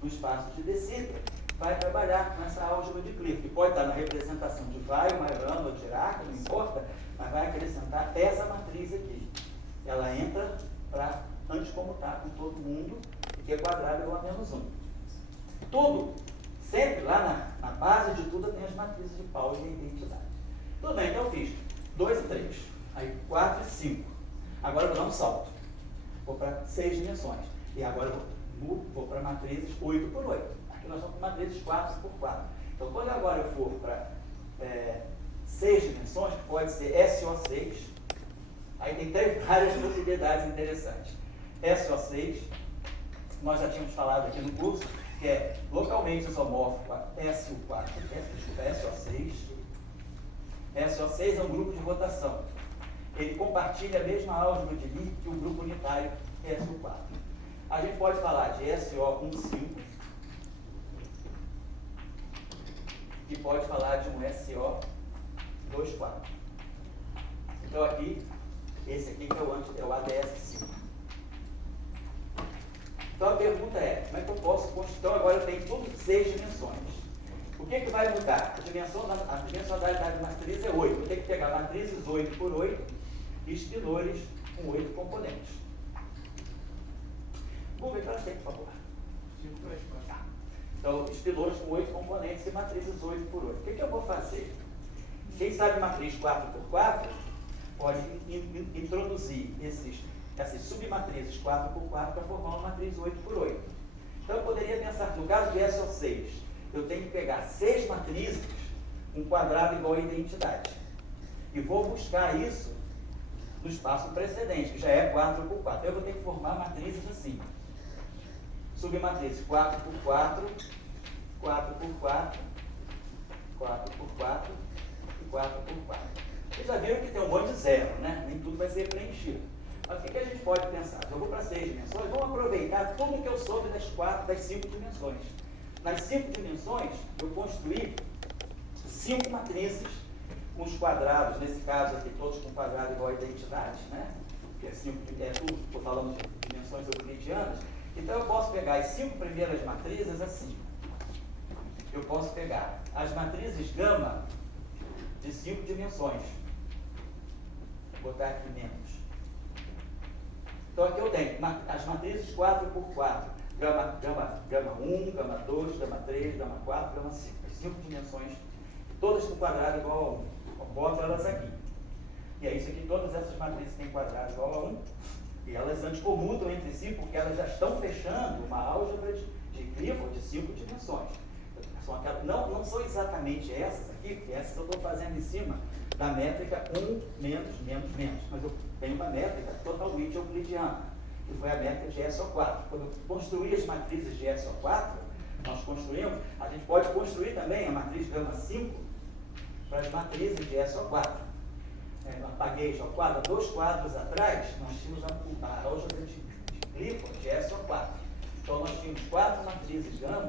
no espaço de de Sitter, vai trabalhar com essa álgebra de Clifford, que pode estar na representação de Weyl, Majorana ou Dirac, não importa, mas vai acrescentar essa matriz aqui. Ela entra para anticomutar com todo mundo, que é quadrado igual a menos 1. Tudo, sempre lá na base de tudo, tem as matrizes de Pauli e identidade. Tudo bem, então eu fiz 2 e 3, aí 4 e 5. Agora eu vou dar um salto. Vou para 6 dimensões. E agora eu vou para matrizes 8 por 8. Aqui nós estamos com matrizes 4 por 4. Então quando agora eu for para 6 dimensões, que pode ser SO6, aí tem várias possibilidades interessantes. SO6, nós já tínhamos falado aqui no curso, que é localmente isomórfico a SO6. SO6 é um grupo de rotação. Ele compartilha a mesma álgebra de Lie que o grupo unitário SO4. A gente pode falar de SO15 e pode falar de um SO24. Então aqui, esse aqui que é o ADS5. Então a pergunta é, como é que eu posso construir? Então agora eu tenho tudo 6 dimensões. O que vai mudar? A dimensionalidade da matriz é 8. Eu tenho que pegar matrizes 8 por 8 e espinores com 8 componentes. Vamos ver para a gente, por favor. Então, espinores com 8 componentes e matrizes 8 por 8. O que eu vou fazer? Quem sabe matriz 4 por 4 pode introduzir essas submatrizes 4 por 4 para formar uma matriz 8 por 8. Então eu poderia pensar que no caso de SO6, eu tenho que pegar 6 matrizes, um quadrado igual a identidade. E vou buscar isso no espaço precedente, que já é 4 por 4. Eu vou ter que formar matrizes assim. Submatrizes 4 por 4, 4 por 4, 4 por 4 e 4 por 4. Vocês já viram que tem um monte de zero, né? Nem tudo vai ser preenchido. Mas o que a gente pode pensar? Eu vou para 6 dimensões, vamos aproveitar tudo que eu soube das 5 dimensões. Nas 5 dimensões, eu construí 5 matrizes com os quadrados, nesse caso aqui, todos com quadrado igual a identidade, né? Que é tudo, estou falando de dimensões euclidianas. Então eu posso pegar as 5 primeiras matrizes assim. Eu posso pegar as matrizes gama de 5 dimensões. Vou botar aqui menos. Então aqui eu tenho as matrizes 4 por 4. Gama 1, gama 2, gama 3, gama 4, gama 5. As 5 dimensões, todas com quadrado igual a 1. Eu boto elas aqui. E é isso aqui, todas essas matrizes têm quadrado igual a 1. E elas anticomutam entre si porque elas já estão fechando uma álgebra de Clifford de 5 dimensões. Não são exatamente essas aqui, porque essas eu estou fazendo em cima da métrica 1 menos, mas eu tenho uma métrica totalmente euclidiana, que foi a métrica de SO4. Quando eu construí as matrizes de SO4, nós construímos, a gente pode construir também a matriz gama 5 para as matrizes de SO4. Eu apaguei SO4, 2 quadros atrás, nós tínhamos a álgebra de Clifford de SO4. Então nós tínhamos 4 matrizes gama,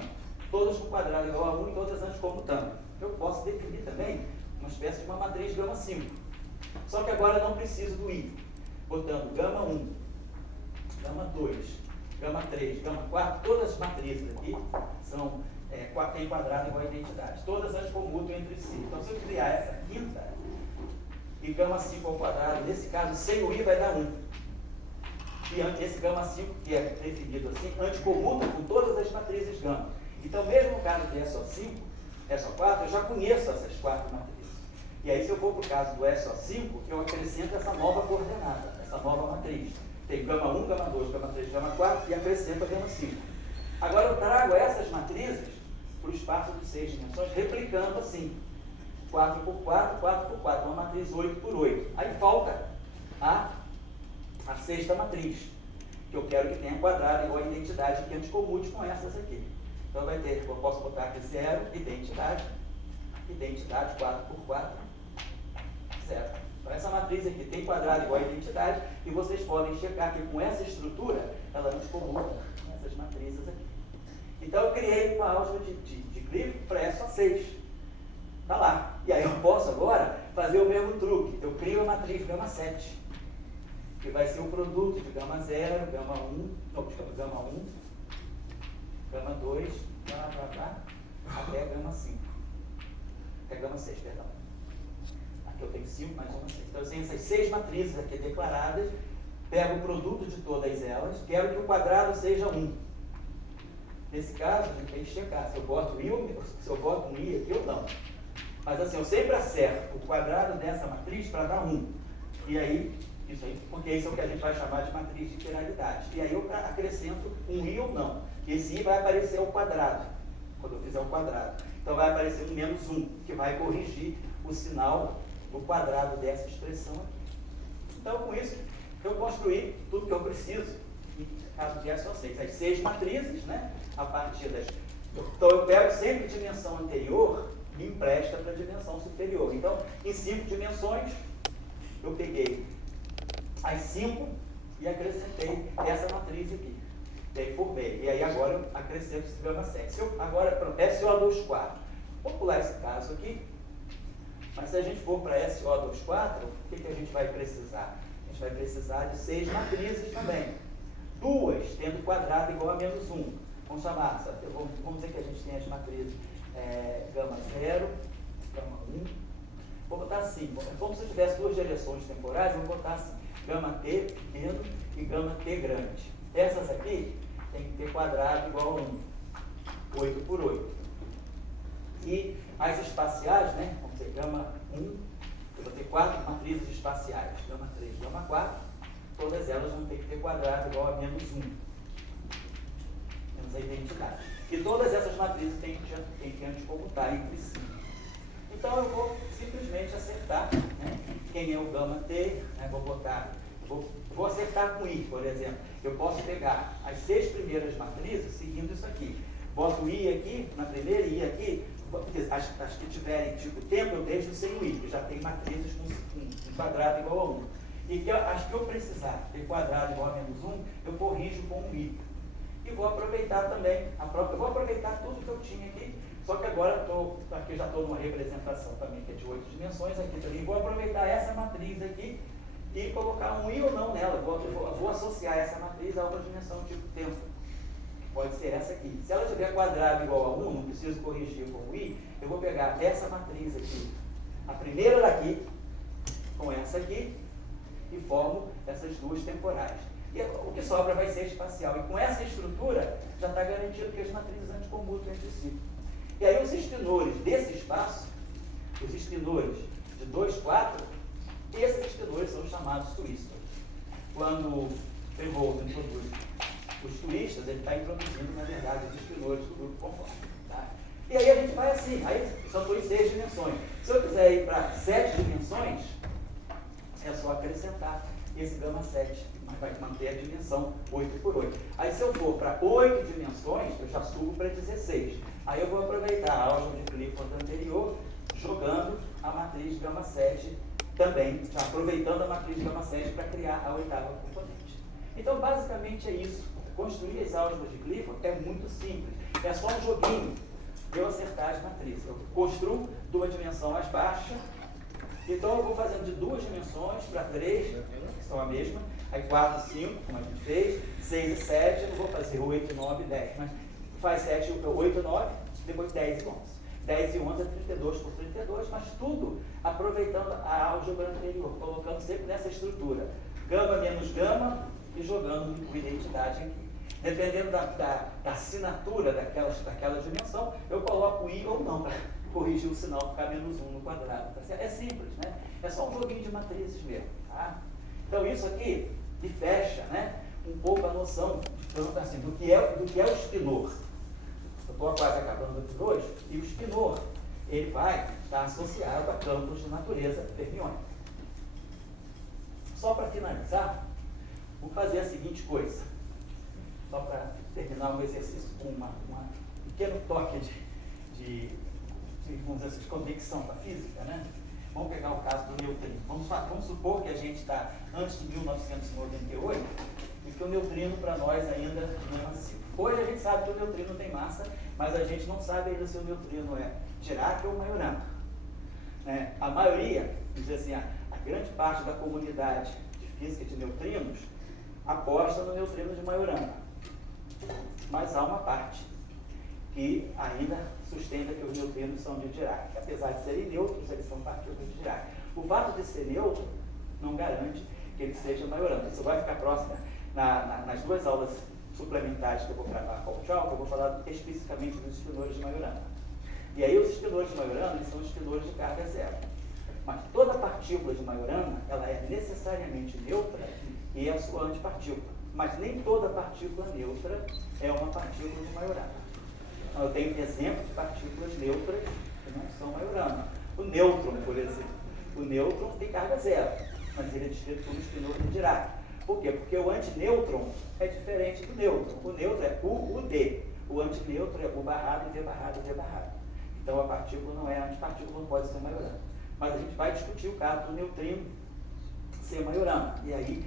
todas com quadrado igual a 1 e todas anticomutando. Eu posso definir também uma espécie de uma matriz gama 5. Só que agora eu não preciso do I. Botando gama 1, gama 2, gama 3, gama 4, todas as matrizes aqui são, têm quadrado igual a identidade. Todas anticomutam entre si. Então se eu criar essa quinta, e gama 5 ao quadrado, nesse caso sem o I vai dar 1. E esse gama 5, que é definido assim, anticomuta com todas as matrizes gama. Então, mesmo no caso de SO5, SO4, eu já conheço essas 4 matrizes. E aí, se eu for para o caso do SO5, eu acrescento essa nova coordenada, essa nova matriz. Tem gama 1, gama 2, gama 3, gama 4 e acrescento a gama 5. Agora, eu trago essas matrizes para o espaço de 6 dimensões, replicando assim. 4 por 4, 4 por 4, uma matriz 8 por 8. Aí falta a sexta matriz, que eu quero que tenha quadrado igual a identidade, que anticomute com essas aqui. Então vai ter, eu posso botar aqui 0, identidade, 4 por 4, 0. Então essa matriz aqui tem quadrado igual a identidade, e vocês podem checar que com essa estrutura, ela anticomuta com essas matrizes aqui. Então eu criei uma álgebra de Clifford para SO6. Está lá. E aí eu posso agora fazer o mesmo truque. Eu crio a matriz gama 7, que vai ser o produto de gama 0, gama 1, gama 1, gama 2, até gama 5. Até gama 6, perdão. Aqui eu tenho 5 mais uma 6. Então eu tenho essas 6 matrizes aqui declaradas, pego o produto de todas elas, quero que o quadrado seja 1. Nesse caso, a gente tem que checar se eu boto um I aqui ou não. Mas assim, eu sempre acerto o quadrado dessa matriz para dar 1. E aí, isso aí, porque isso é o que a gente vai chamar de matriz de integralidade. E aí eu acrescento um I ou não. E esse I vai aparecer ao quadrado, quando eu fizer o quadrado. Então vai aparecer um menos 1, que vai corrigir o sinal do quadrado dessa expressão aqui. Então, com isso, eu construí tudo que eu preciso, no caso de SO6, as 6 matrizes, né? A partir das... Então, eu pego sempre dimensão anterior e empresta para a dimensão superior. Então, em 5 dimensões, eu peguei as 5 e acrescentei essa matriz aqui. E aí formei. E aí agora eu acrescento esse gama 7. Agora, pronto, SO24. Vou pular esse caso aqui. Mas se a gente for para SO24, o que a gente vai precisar? A gente vai precisar de 6 matrizes também. 2 tendo quadrado igual a menos 1. Vamos chamar, vamos dizer que a gente tem as matrizes gama 0, gama 1. Vou botar assim, como se eu tivesse 2 direções temporais, eu vou botar assim, gama T pequeno e gama T grande. Essas aqui tem que ter quadrado igual a 1, 8 por 8. E as espaciais, né, vamos dizer, gama 1, eu vou ter 4 matrizes espaciais, gama 3, gama 4, todas elas vão ter que ter quadrado igual a menos 1. Menos a identidade. E todas essas matrizes têm que anticomutar entre si. Então eu vou simplesmente acertar, né, quem é o gama T, né, vou acertar com I, por exemplo. Eu posso pegar as 6 primeiras matrizes seguindo isso aqui. Boto I aqui na primeira e I aqui. As que tiverem tipo tempo, eu deixo sem o I, que já tem matrizes com quadrado igual a 1. E as que eu precisar ter quadrado igual a menos 1, eu corrijo com um I. E vou aproveitar também, eu vou aproveitar tudo que eu tinha aqui, só que agora aqui eu já estou numa representação também que é de 8 dimensões, aqui também vou aproveitar essa matriz aqui e colocar um I ou não nela. Vou associar essa matriz a uma dimensão tipo tempo. Pode ser essa aqui. Se ela tiver quadrado igual a 1, não preciso corrigir com o I, eu vou pegar essa matriz aqui, a primeira daqui, com essa aqui, e formo essas 2 temporais. E o que sobra vai ser espacial. E com essa estrutura, já está garantido que as matrizes anticomutam entre si. E aí os espinores desse espaço, os espinores de 2, 4, esses espinores são chamados twistors. Quando Trevolt introduz os twists, ele está introduzindo, na verdade, os espinores do grupo conforme. Tá? E aí a gente vai assim, aí são por 6 dimensões. Se eu quiser ir para 7 dimensões, é só acrescentar esse gama 7, mas vai manter a dimensão 8 por 8. Aí se eu for para 8 dimensões, eu já subo para 16. Aí eu vou aproveitar a álgebra de Clifford anterior, jogando a matriz gama 7 também, já aproveitando a matriz gama 7 para criar a 8ª componente. Então, basicamente é isso. Construir as álgebras de Clifford é muito simples. É só um joguinho de eu acertar as matrizes. Eu construo de uma dimensão mais baixa. Então, eu vou fazendo de 2 dimensões para 3, que são a mesma. Aí 4 e 5, como a gente fez. 6 e 7, eu não vou fazer 8, 9 e 10. Mas faz 7, 8 e 9, depois 10 e 11. 10 e 11 é 32 por 32, mas tudo aproveitando a álgebra anterior, colocando sempre nessa estrutura. Gama menos gama e jogando com identidade aqui. Dependendo da assinatura daquela dimensão, eu coloco i ou não para corrigir o sinal, ficar menos 1 no quadrado. Tá certo? É simples, né? É só um joguinho de matrizes mesmo. Tá? Então isso aqui me fecha, né, um pouco a noção assim, do que é o espinor. Eu estou quase acabando aqui hoje, e o espinor ele vai estar associado a campos de natureza fermiônica. Só para finalizar, vou fazer a seguinte coisa, só para terminar o exercício com um pequeno toque de convicção da física, né? Vamos pegar o caso do neutrino. Vamos supor que a gente está antes de 1998 e que o neutrino para nós ainda não é massivo. Hoje a gente sabe que o neutrino tem massa, mas a gente não sabe ainda se o neutrino é Dirac ou Majorana. A maioria, diz assim, a grande parte da comunidade de física de neutrinos aposta no neutrino de Majorana. Mas há uma parte que ainda sustenta que os neutrinos são de Dirac. Apesar de serem neutros, eles são partículas de Dirac. O fato de ser neutro não garante que ele seja Majorana. Isso vai ficar próximo nas 2 aulas suplementares que eu vou gravar com o Tchau, eu vou falar especificamente dos espinores de Majorana. E aí os espinores de Majorana, eles são espinores de carga zero. Mas toda partícula de Majorana, ela é necessariamente neutra e é a sua antipartícula. Mas nem toda partícula neutra é uma partícula de Majorana. Então, eu tenho exemplo de partículas neutras que não são Majorana. O nêutron, por exemplo. O nêutron tem carga zero, mas ele é descrito como espinor de Dirac. Por quê? Porque o antinêutron é diferente do nêutron. O nêutron é UD. O antinêutron é U barrado, V barrado, V barrado. Então a partícula não é antipartícula, não pode ser Majorana. Mas a gente vai discutir o caso do neutrino ser Majorana. E aí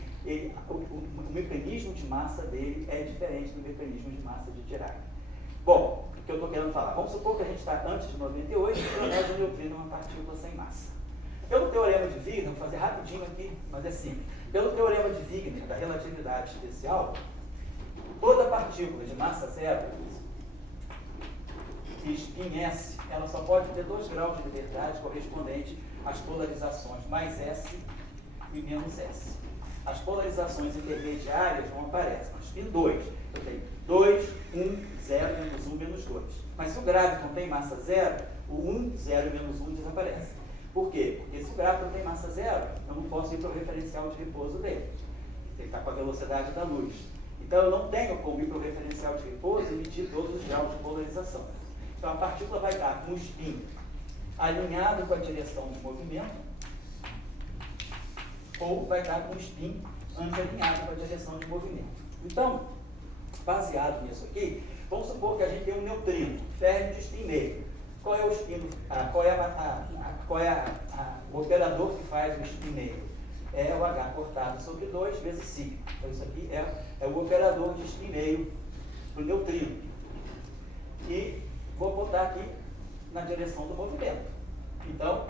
o mecanismo de massa dele é diferente do mecanismo de massa de Dirac. Bom, o que eu estou querendo falar? Vamos supor que a gente está antes de 98 e para nós o neutrino é uma partícula sem massa. Pelo teorema de Wigner, vou fazer rapidinho aqui, mas é simples. Pelo teorema de Wigner, da relatividade especial, toda partícula de massa zero, que spin S, ela só pode ter 2 graus de liberdade correspondente às polarizações mais S e menos S. As polarizações intermediárias não aparecem, mas spin 2, eu tenho 2, 1, 0, menos 1, menos 2. Mas se o gráfico não tem massa zero, o 1, 0 e menos 1 desaparece. Por quê? Porque se o gráfico não tem massa zero, eu não posso ir para o referencial de repouso dele. Ele está com a velocidade da luz. Então eu não tenho como ir para o referencial de repouso e medir todos os graus de polarização. Então a partícula vai estar com o spin alinhado com a direção de movimento, ou vai estar com o spin anti-alinhado com a direção de movimento. Então, baseado nisso aqui, vamos supor que a gente tem um neutrino, férmio de spin meio. Qual é o spin? Qual é o operador que faz o spin meio? É o H cortado sobre 2 vezes sigma. Então isso aqui é o operador de spin meio do neutrino. E vou botar aqui na direção do movimento. Então,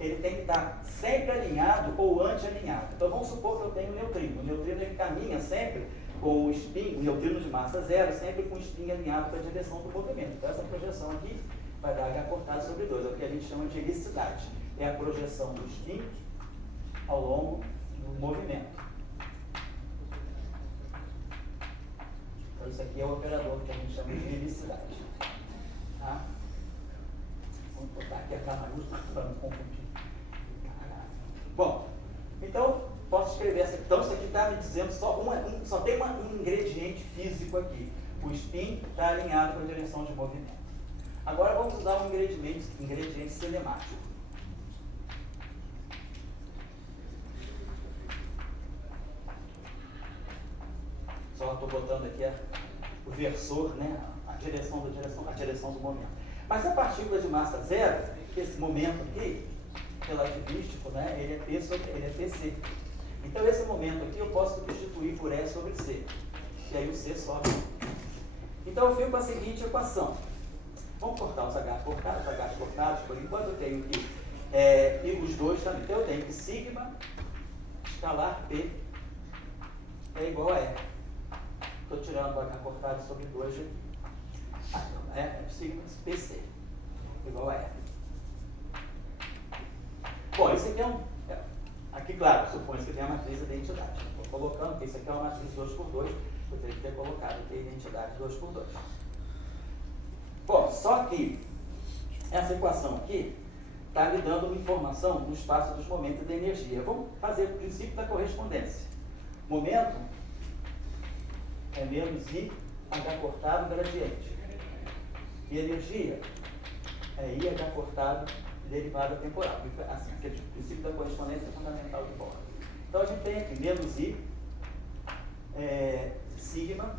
ele tem que estar sempre alinhado ou anti-alinhado. Então vamos supor que eu tenho um neutrino. O neutrino ele caminha sempre com o spin, o neutrino de massa zero, sempre com o spin alinhado com a direção do movimento. Então essa projeção aqui vai dar H cortado sobre 2, é o que a gente chama de helicidade. É a projeção do spin ao longo do movimento. Então isso aqui é o operador que a gente chama de helicidade. Tá? Vamos botar aqui a K maiúscula para não confundir. Bom, então posso escrever essa. Então, isso aqui está me dizendo só tem um ingrediente físico aqui. O spin está alinhado com a direção de movimento. Agora vamos usar um ingrediente cinemático. Só estou botando aqui o versor, né? a direção do momento. Mas a partícula de massa zero, esse momento aqui, relativístico, né? ele é Pc. Então esse momento aqui eu posso substituir por E sobre C. E aí o C sobe. Então eu fico com a seguinte equação. Vamos cortar os H cortados, por enquanto eu tenho aqui, e os dois também. Então eu tenho que sigma escalar P é igual a E. Estou tirando o H cortado sobre 2 aqui. Então, sigma PC igual a E. Bom, isso aqui aqui, claro, supõe-se que tem a matriz da identidade. Estou colocando que isso aqui é uma matriz 2x2, eu teria que ter colocado aqui a identidade 2x2. Bom, só que essa equação aqui está me dando uma informação do espaço dos momentos da energia. Vamos fazer o princípio da correspondência. Momento é menos I, H cortado, gradiente. E energia é I, H cortado, derivada temporal. Assim, aquele princípio da correspondência é fundamental de Bohr. Então a gente tem aqui menos I, sigma,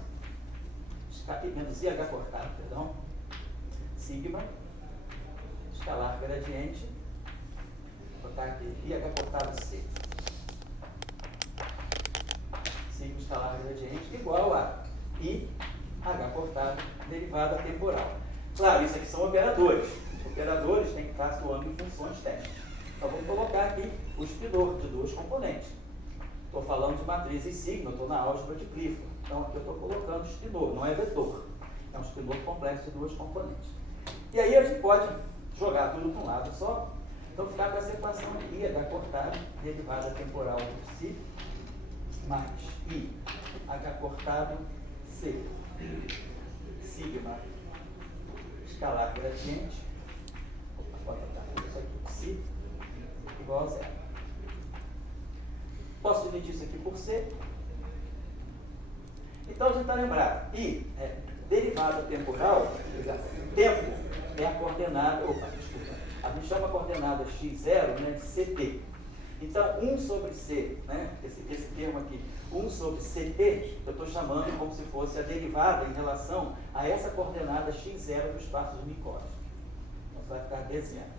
menos I, H cortado, perdão, sigma, escalar gradiente, vou botar aqui I, H cortado C. Sigma escalar gradiente igual a I, H cortado, derivada temporal. Claro, isso aqui são operadores. Os operadores têm que estar atuando em funções testes. Então vamos colocar aqui o spinor de duas componentes. Estou falando de matrizes sigma, estou na álgebra de Clifford. Então aqui eu estou colocando spinor, não é vetor. É um spinor complexo de duas componentes. E aí a gente pode jogar tudo para um lado só. Então ficar com essa equação aqui, I, H cortado, derivada temporal de si, mais I, H cortado, C, sigma, escalar gradiente, bota isso aqui, si, igual a zero. Posso dividir isso aqui por C. Então a gente está lembrado, I é derivada temporal, tempo é a coordenada, a gente chama a coordenada x0, né, de CT. Então, 1 sobre C, né, esse termo aqui, 1 sobre CT, eu estou chamando como se fosse a derivada em relação a essa coordenada x0 do espaço de Minkowski. Então, você vai ficar dezendo.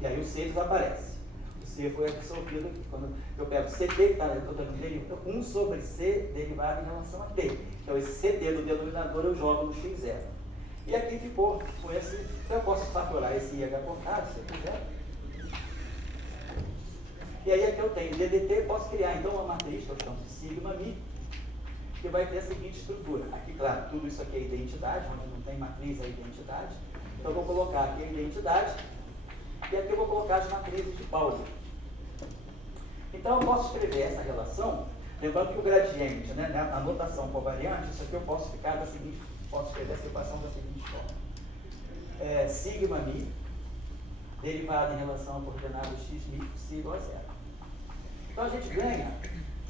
E aí o C desaparece. O C foi absorvido aqui. Quando eu pego CT, tá, eu estou dando derivada, 1 sobre C derivada em relação a T. Então, esse CT do denominador eu jogo no x0. E aqui ficou com esse, então eu posso fatorar esse IH cortado, se eu quiser. E aí aqui eu tenho DDT, posso criar então uma matriz, que eu chamo de sigma mi, que vai ter a seguinte estrutura. Aqui, claro, tudo isso aqui é identidade, onde não tem matriz é identidade. Então eu vou colocar aqui a identidade, e aqui eu vou colocar as matrizes de Pauli. Então eu posso escrever essa relação, lembrando que o gradiente, né, a notação covariante, isso aqui eu posso ficar da seguinte, posso escrever essa equação da seguinte forma. Sigma mi, derivada em relação ao coordenado x mi, si igual a zero. Então a gente ganha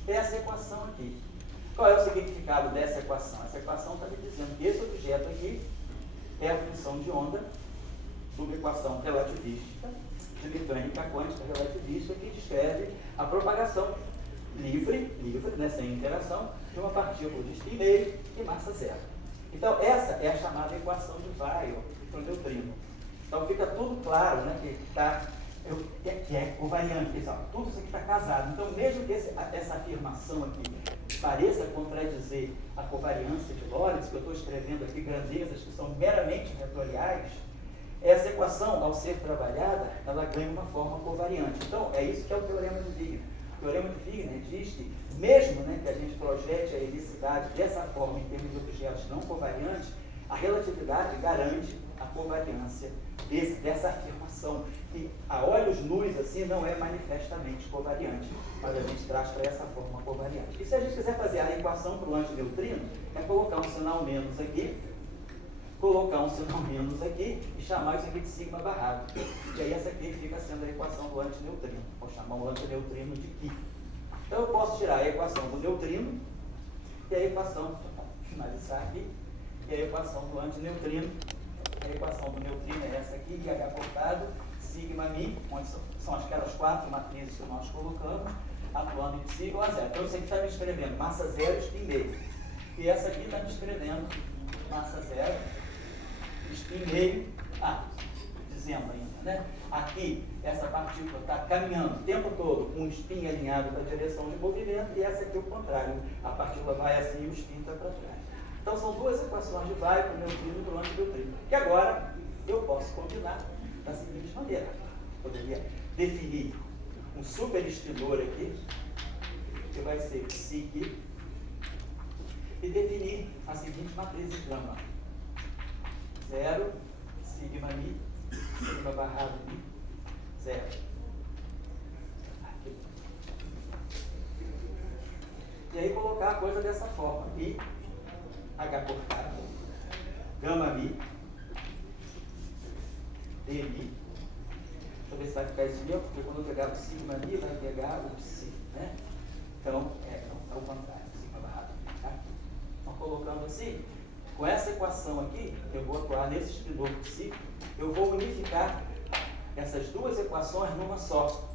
dessa equação aqui. Qual é o significado dessa equação? Essa equação está me dizendo que esse objeto aqui é a função de onda de uma equação relativística, de mecânica quântica relativística, que descreve a propagação livre, né, sem interação, de uma partícula de spin meio e massa zero. Então essa é a chamada equação de Weyl para o neutrino. Então fica tudo claro, né, que é covariante, pessoal. Tudo isso aqui está casado. Então, mesmo que essa afirmação aqui pareça contradizer a covariância de Lorentz, que eu estou escrevendo aqui grandezas que são meramente vetoriais, essa equação, ao ser trabalhada, ela ganha uma forma covariante. Então, é isso que é o teorema de Wigner. O teorema de Wigner diz que, mesmo, né, que a gente projete a helicidade dessa forma em termos de objetos não covariantes, a relatividade garante a covariância dessa afirmação, que a olhos nus assim não é manifestamente covariante, mas a gente traz para essa forma covariante. E se a gente quiser fazer a equação para o antineutrino, é colocar um sinal menos aqui, e chamar isso aqui de sigma barrado. E aí essa aqui fica sendo a equação do antineutrino. Vou chamar o antineutrino de Pi. Então eu posso tirar a equação do neutrino e a equação, para finalizar aqui, e a equação do antineutrino. A equação do neutrino é essa aqui, H cortado, sigma mi, onde são aquelas 4 matrizes que nós colocamos, atuando em sigma a zero. Então isso aqui está me escrevendo massa zero, spin meio. E essa aqui está me escrevendo massa zero, spin meio, dizendo ainda, né? Aqui, essa partícula está caminhando o tempo todo com o spin alinhado para a direção de movimento, e essa aqui é o contrário. A partícula vai assim e o spin está para trás. Então são duas equações de vai para o neutrino e para o antineutrino, que agora eu posso combinar da seguinte maneira. Poderia definir um superespinor aqui, que vai ser psi, e definir a seguinte matriz de gama: 0, sigma mi, sigma barrado mi, 0. Aqui. E aí colocar a coisa dessa forma: I, H cortado, gama mi, D mi. Deixa eu ver se vai ficar isso mesmo, porque quando eu pegar o sigma mi, vai pegar o psi, né? Então, é o contrário, sigma barrado mi, tá? Então, colocando assim, com essa equação aqui, eu vou atuar nesse espinor psi, eu vou unificar essas duas equações numa só.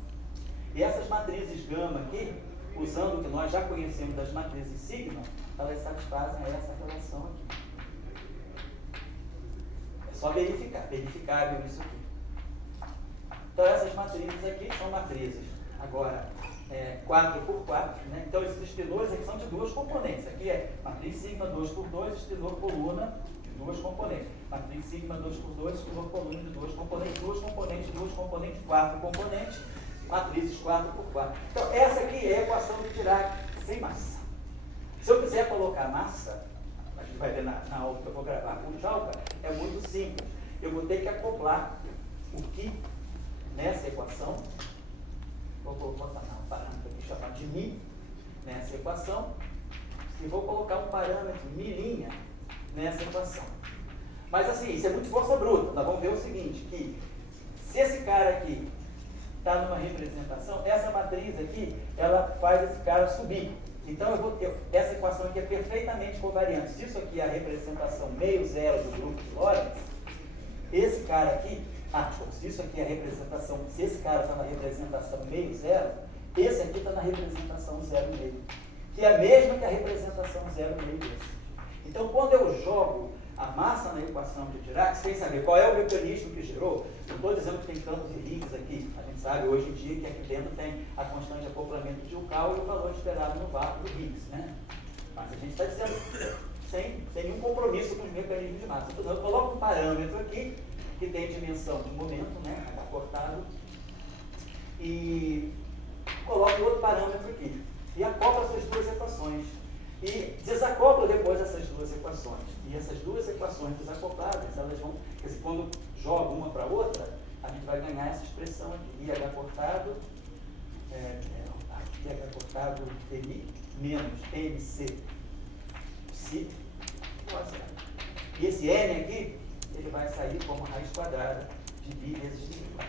E essas matrizes gama aqui, usando o que nós já conhecemos das matrizes sigma, elas satisfazem essa relação aqui. É só verificável isso aqui. Então essas matrizes aqui são matrizes, agora, 4x4, né? Então esses espinores aqui são de duas componentes. Aqui é matriz sigma 2x2, espinor coluna de duas componentes. Matriz sigma 2x2, espinor coluna de duas componentes, 4 componentes, matrizes 4x4. Então essa aqui é a equação de Dirac sem massa. Se eu quiser colocar massa, a gente vai ver na aula que eu vou gravar com o Jalka, é muito simples. Eu vou ter que acoplar o que nessa equação, vou botar um parâmetro aqui chamado de mi nessa equação, e vou colocar um parâmetro mi' nessa equação. Mas assim, isso é muito força bruta. Nós vamos ver o seguinte, que se esse cara aqui está numa representação, essa matriz aqui, ela faz esse cara subir. Então, essa equação aqui é perfeitamente covariante. Se isso aqui é a representação meio zero do grupo de Lorentz, esse cara aqui, se isso aqui é a representação, se esse cara está na representação meio zero, esse aqui está na representação 0,5, que é a mesma que a representação 0,5 desse. Então, quando eu jogo a massa na equação de Dirac, sem saber qual é o mecanismo que gerou, não estou dizendo que tem tantos Higgs aqui, a gente sabe hoje em dia que aqui dentro tem a constante de acoplamento de Yukawa e o valor esperado no vácuo do Higgs, né? Mas a gente está dizendo sem nenhum compromisso com os mecanismos de massa. Então, eu coloco um parâmetro aqui, que tem dimensão de momento, né? H cortado, e coloco outro parâmetro aqui, e acoplo essas duas equações. E desacoplo depois essas duas equações. E essas duas equações desacopladas, elas vão, quando jogo uma para outra, a gente vai ganhar essa expressão aqui. IH cortado, IH cortado TI menos MC psi igual a zero. E esse N aqui, ele vai sair como raiz quadrada de π vezes π.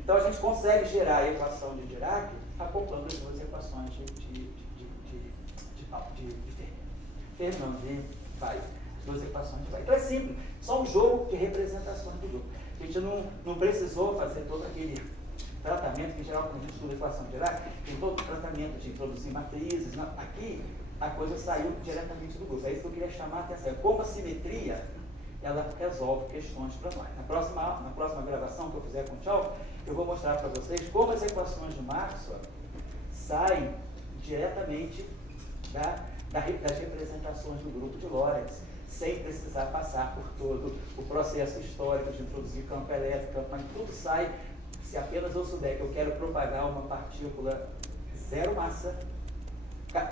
Então a gente consegue gerar a equação de Dirac acoplando as duas equações de Fermi, de vai, as duas equações de vai. Então é simples, só um jogo de representações do grupo. A gente não precisou fazer todo aquele tratamento que em geral, quando a gente estuda a equação de Dirac, tem todo o tratamento de introduzir matrizes. Não, aqui a coisa saiu diretamente do grupo. É isso que eu queria chamar a atenção. Como a simetria, ela resolve questões para nós. Na próxima gravação que eu fizer com o Tchau, eu vou mostrar para vocês como as equações de Maxwell saem diretamente das representações do grupo de Lorentz, sem precisar passar por todo o processo histórico de introduzir campo elétrico, campo magnético. Tudo sai, se apenas eu souber que eu quero propagar uma partícula zero massa,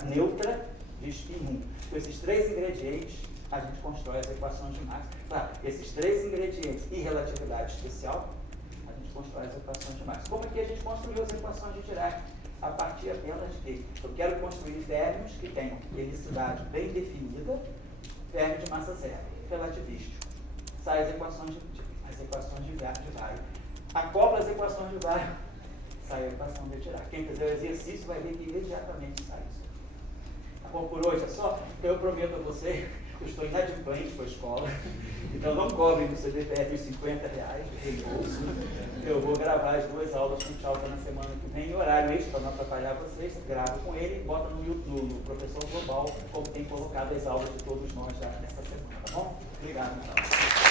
neutra, de spin 1. Com esses três ingredientes, a gente constrói as equações de Maxwell. Claro, esses três ingredientes e relatividade especial, a gente constrói as equações de Maxwell. Como aqui a gente construiu as equações de Dirac? A partir apenas de, eu quero construir férmions que tenham helicidade bem definida, férmio de massa zero, relativístico. Sai as equações de Weyl. Acopla as equações de Weyl, sai a equação de tirar. Quem fizer o exercício vai ver que imediatamente sai isso. Tá bom, por hoje é só. Então eu prometo a você, eu estou inadimplente com a escola, então não cobrem no CDPF os R$50 de reembolso. Eu vou gravar as 2 aulas com o Tchalka na semana que vem, em horário extra, para não atrapalhar vocês. Gravo com ele e bota no YouTube, no Professor Global, como tem colocado as aulas de todos nós já nessa semana, tá bom? Obrigado, então.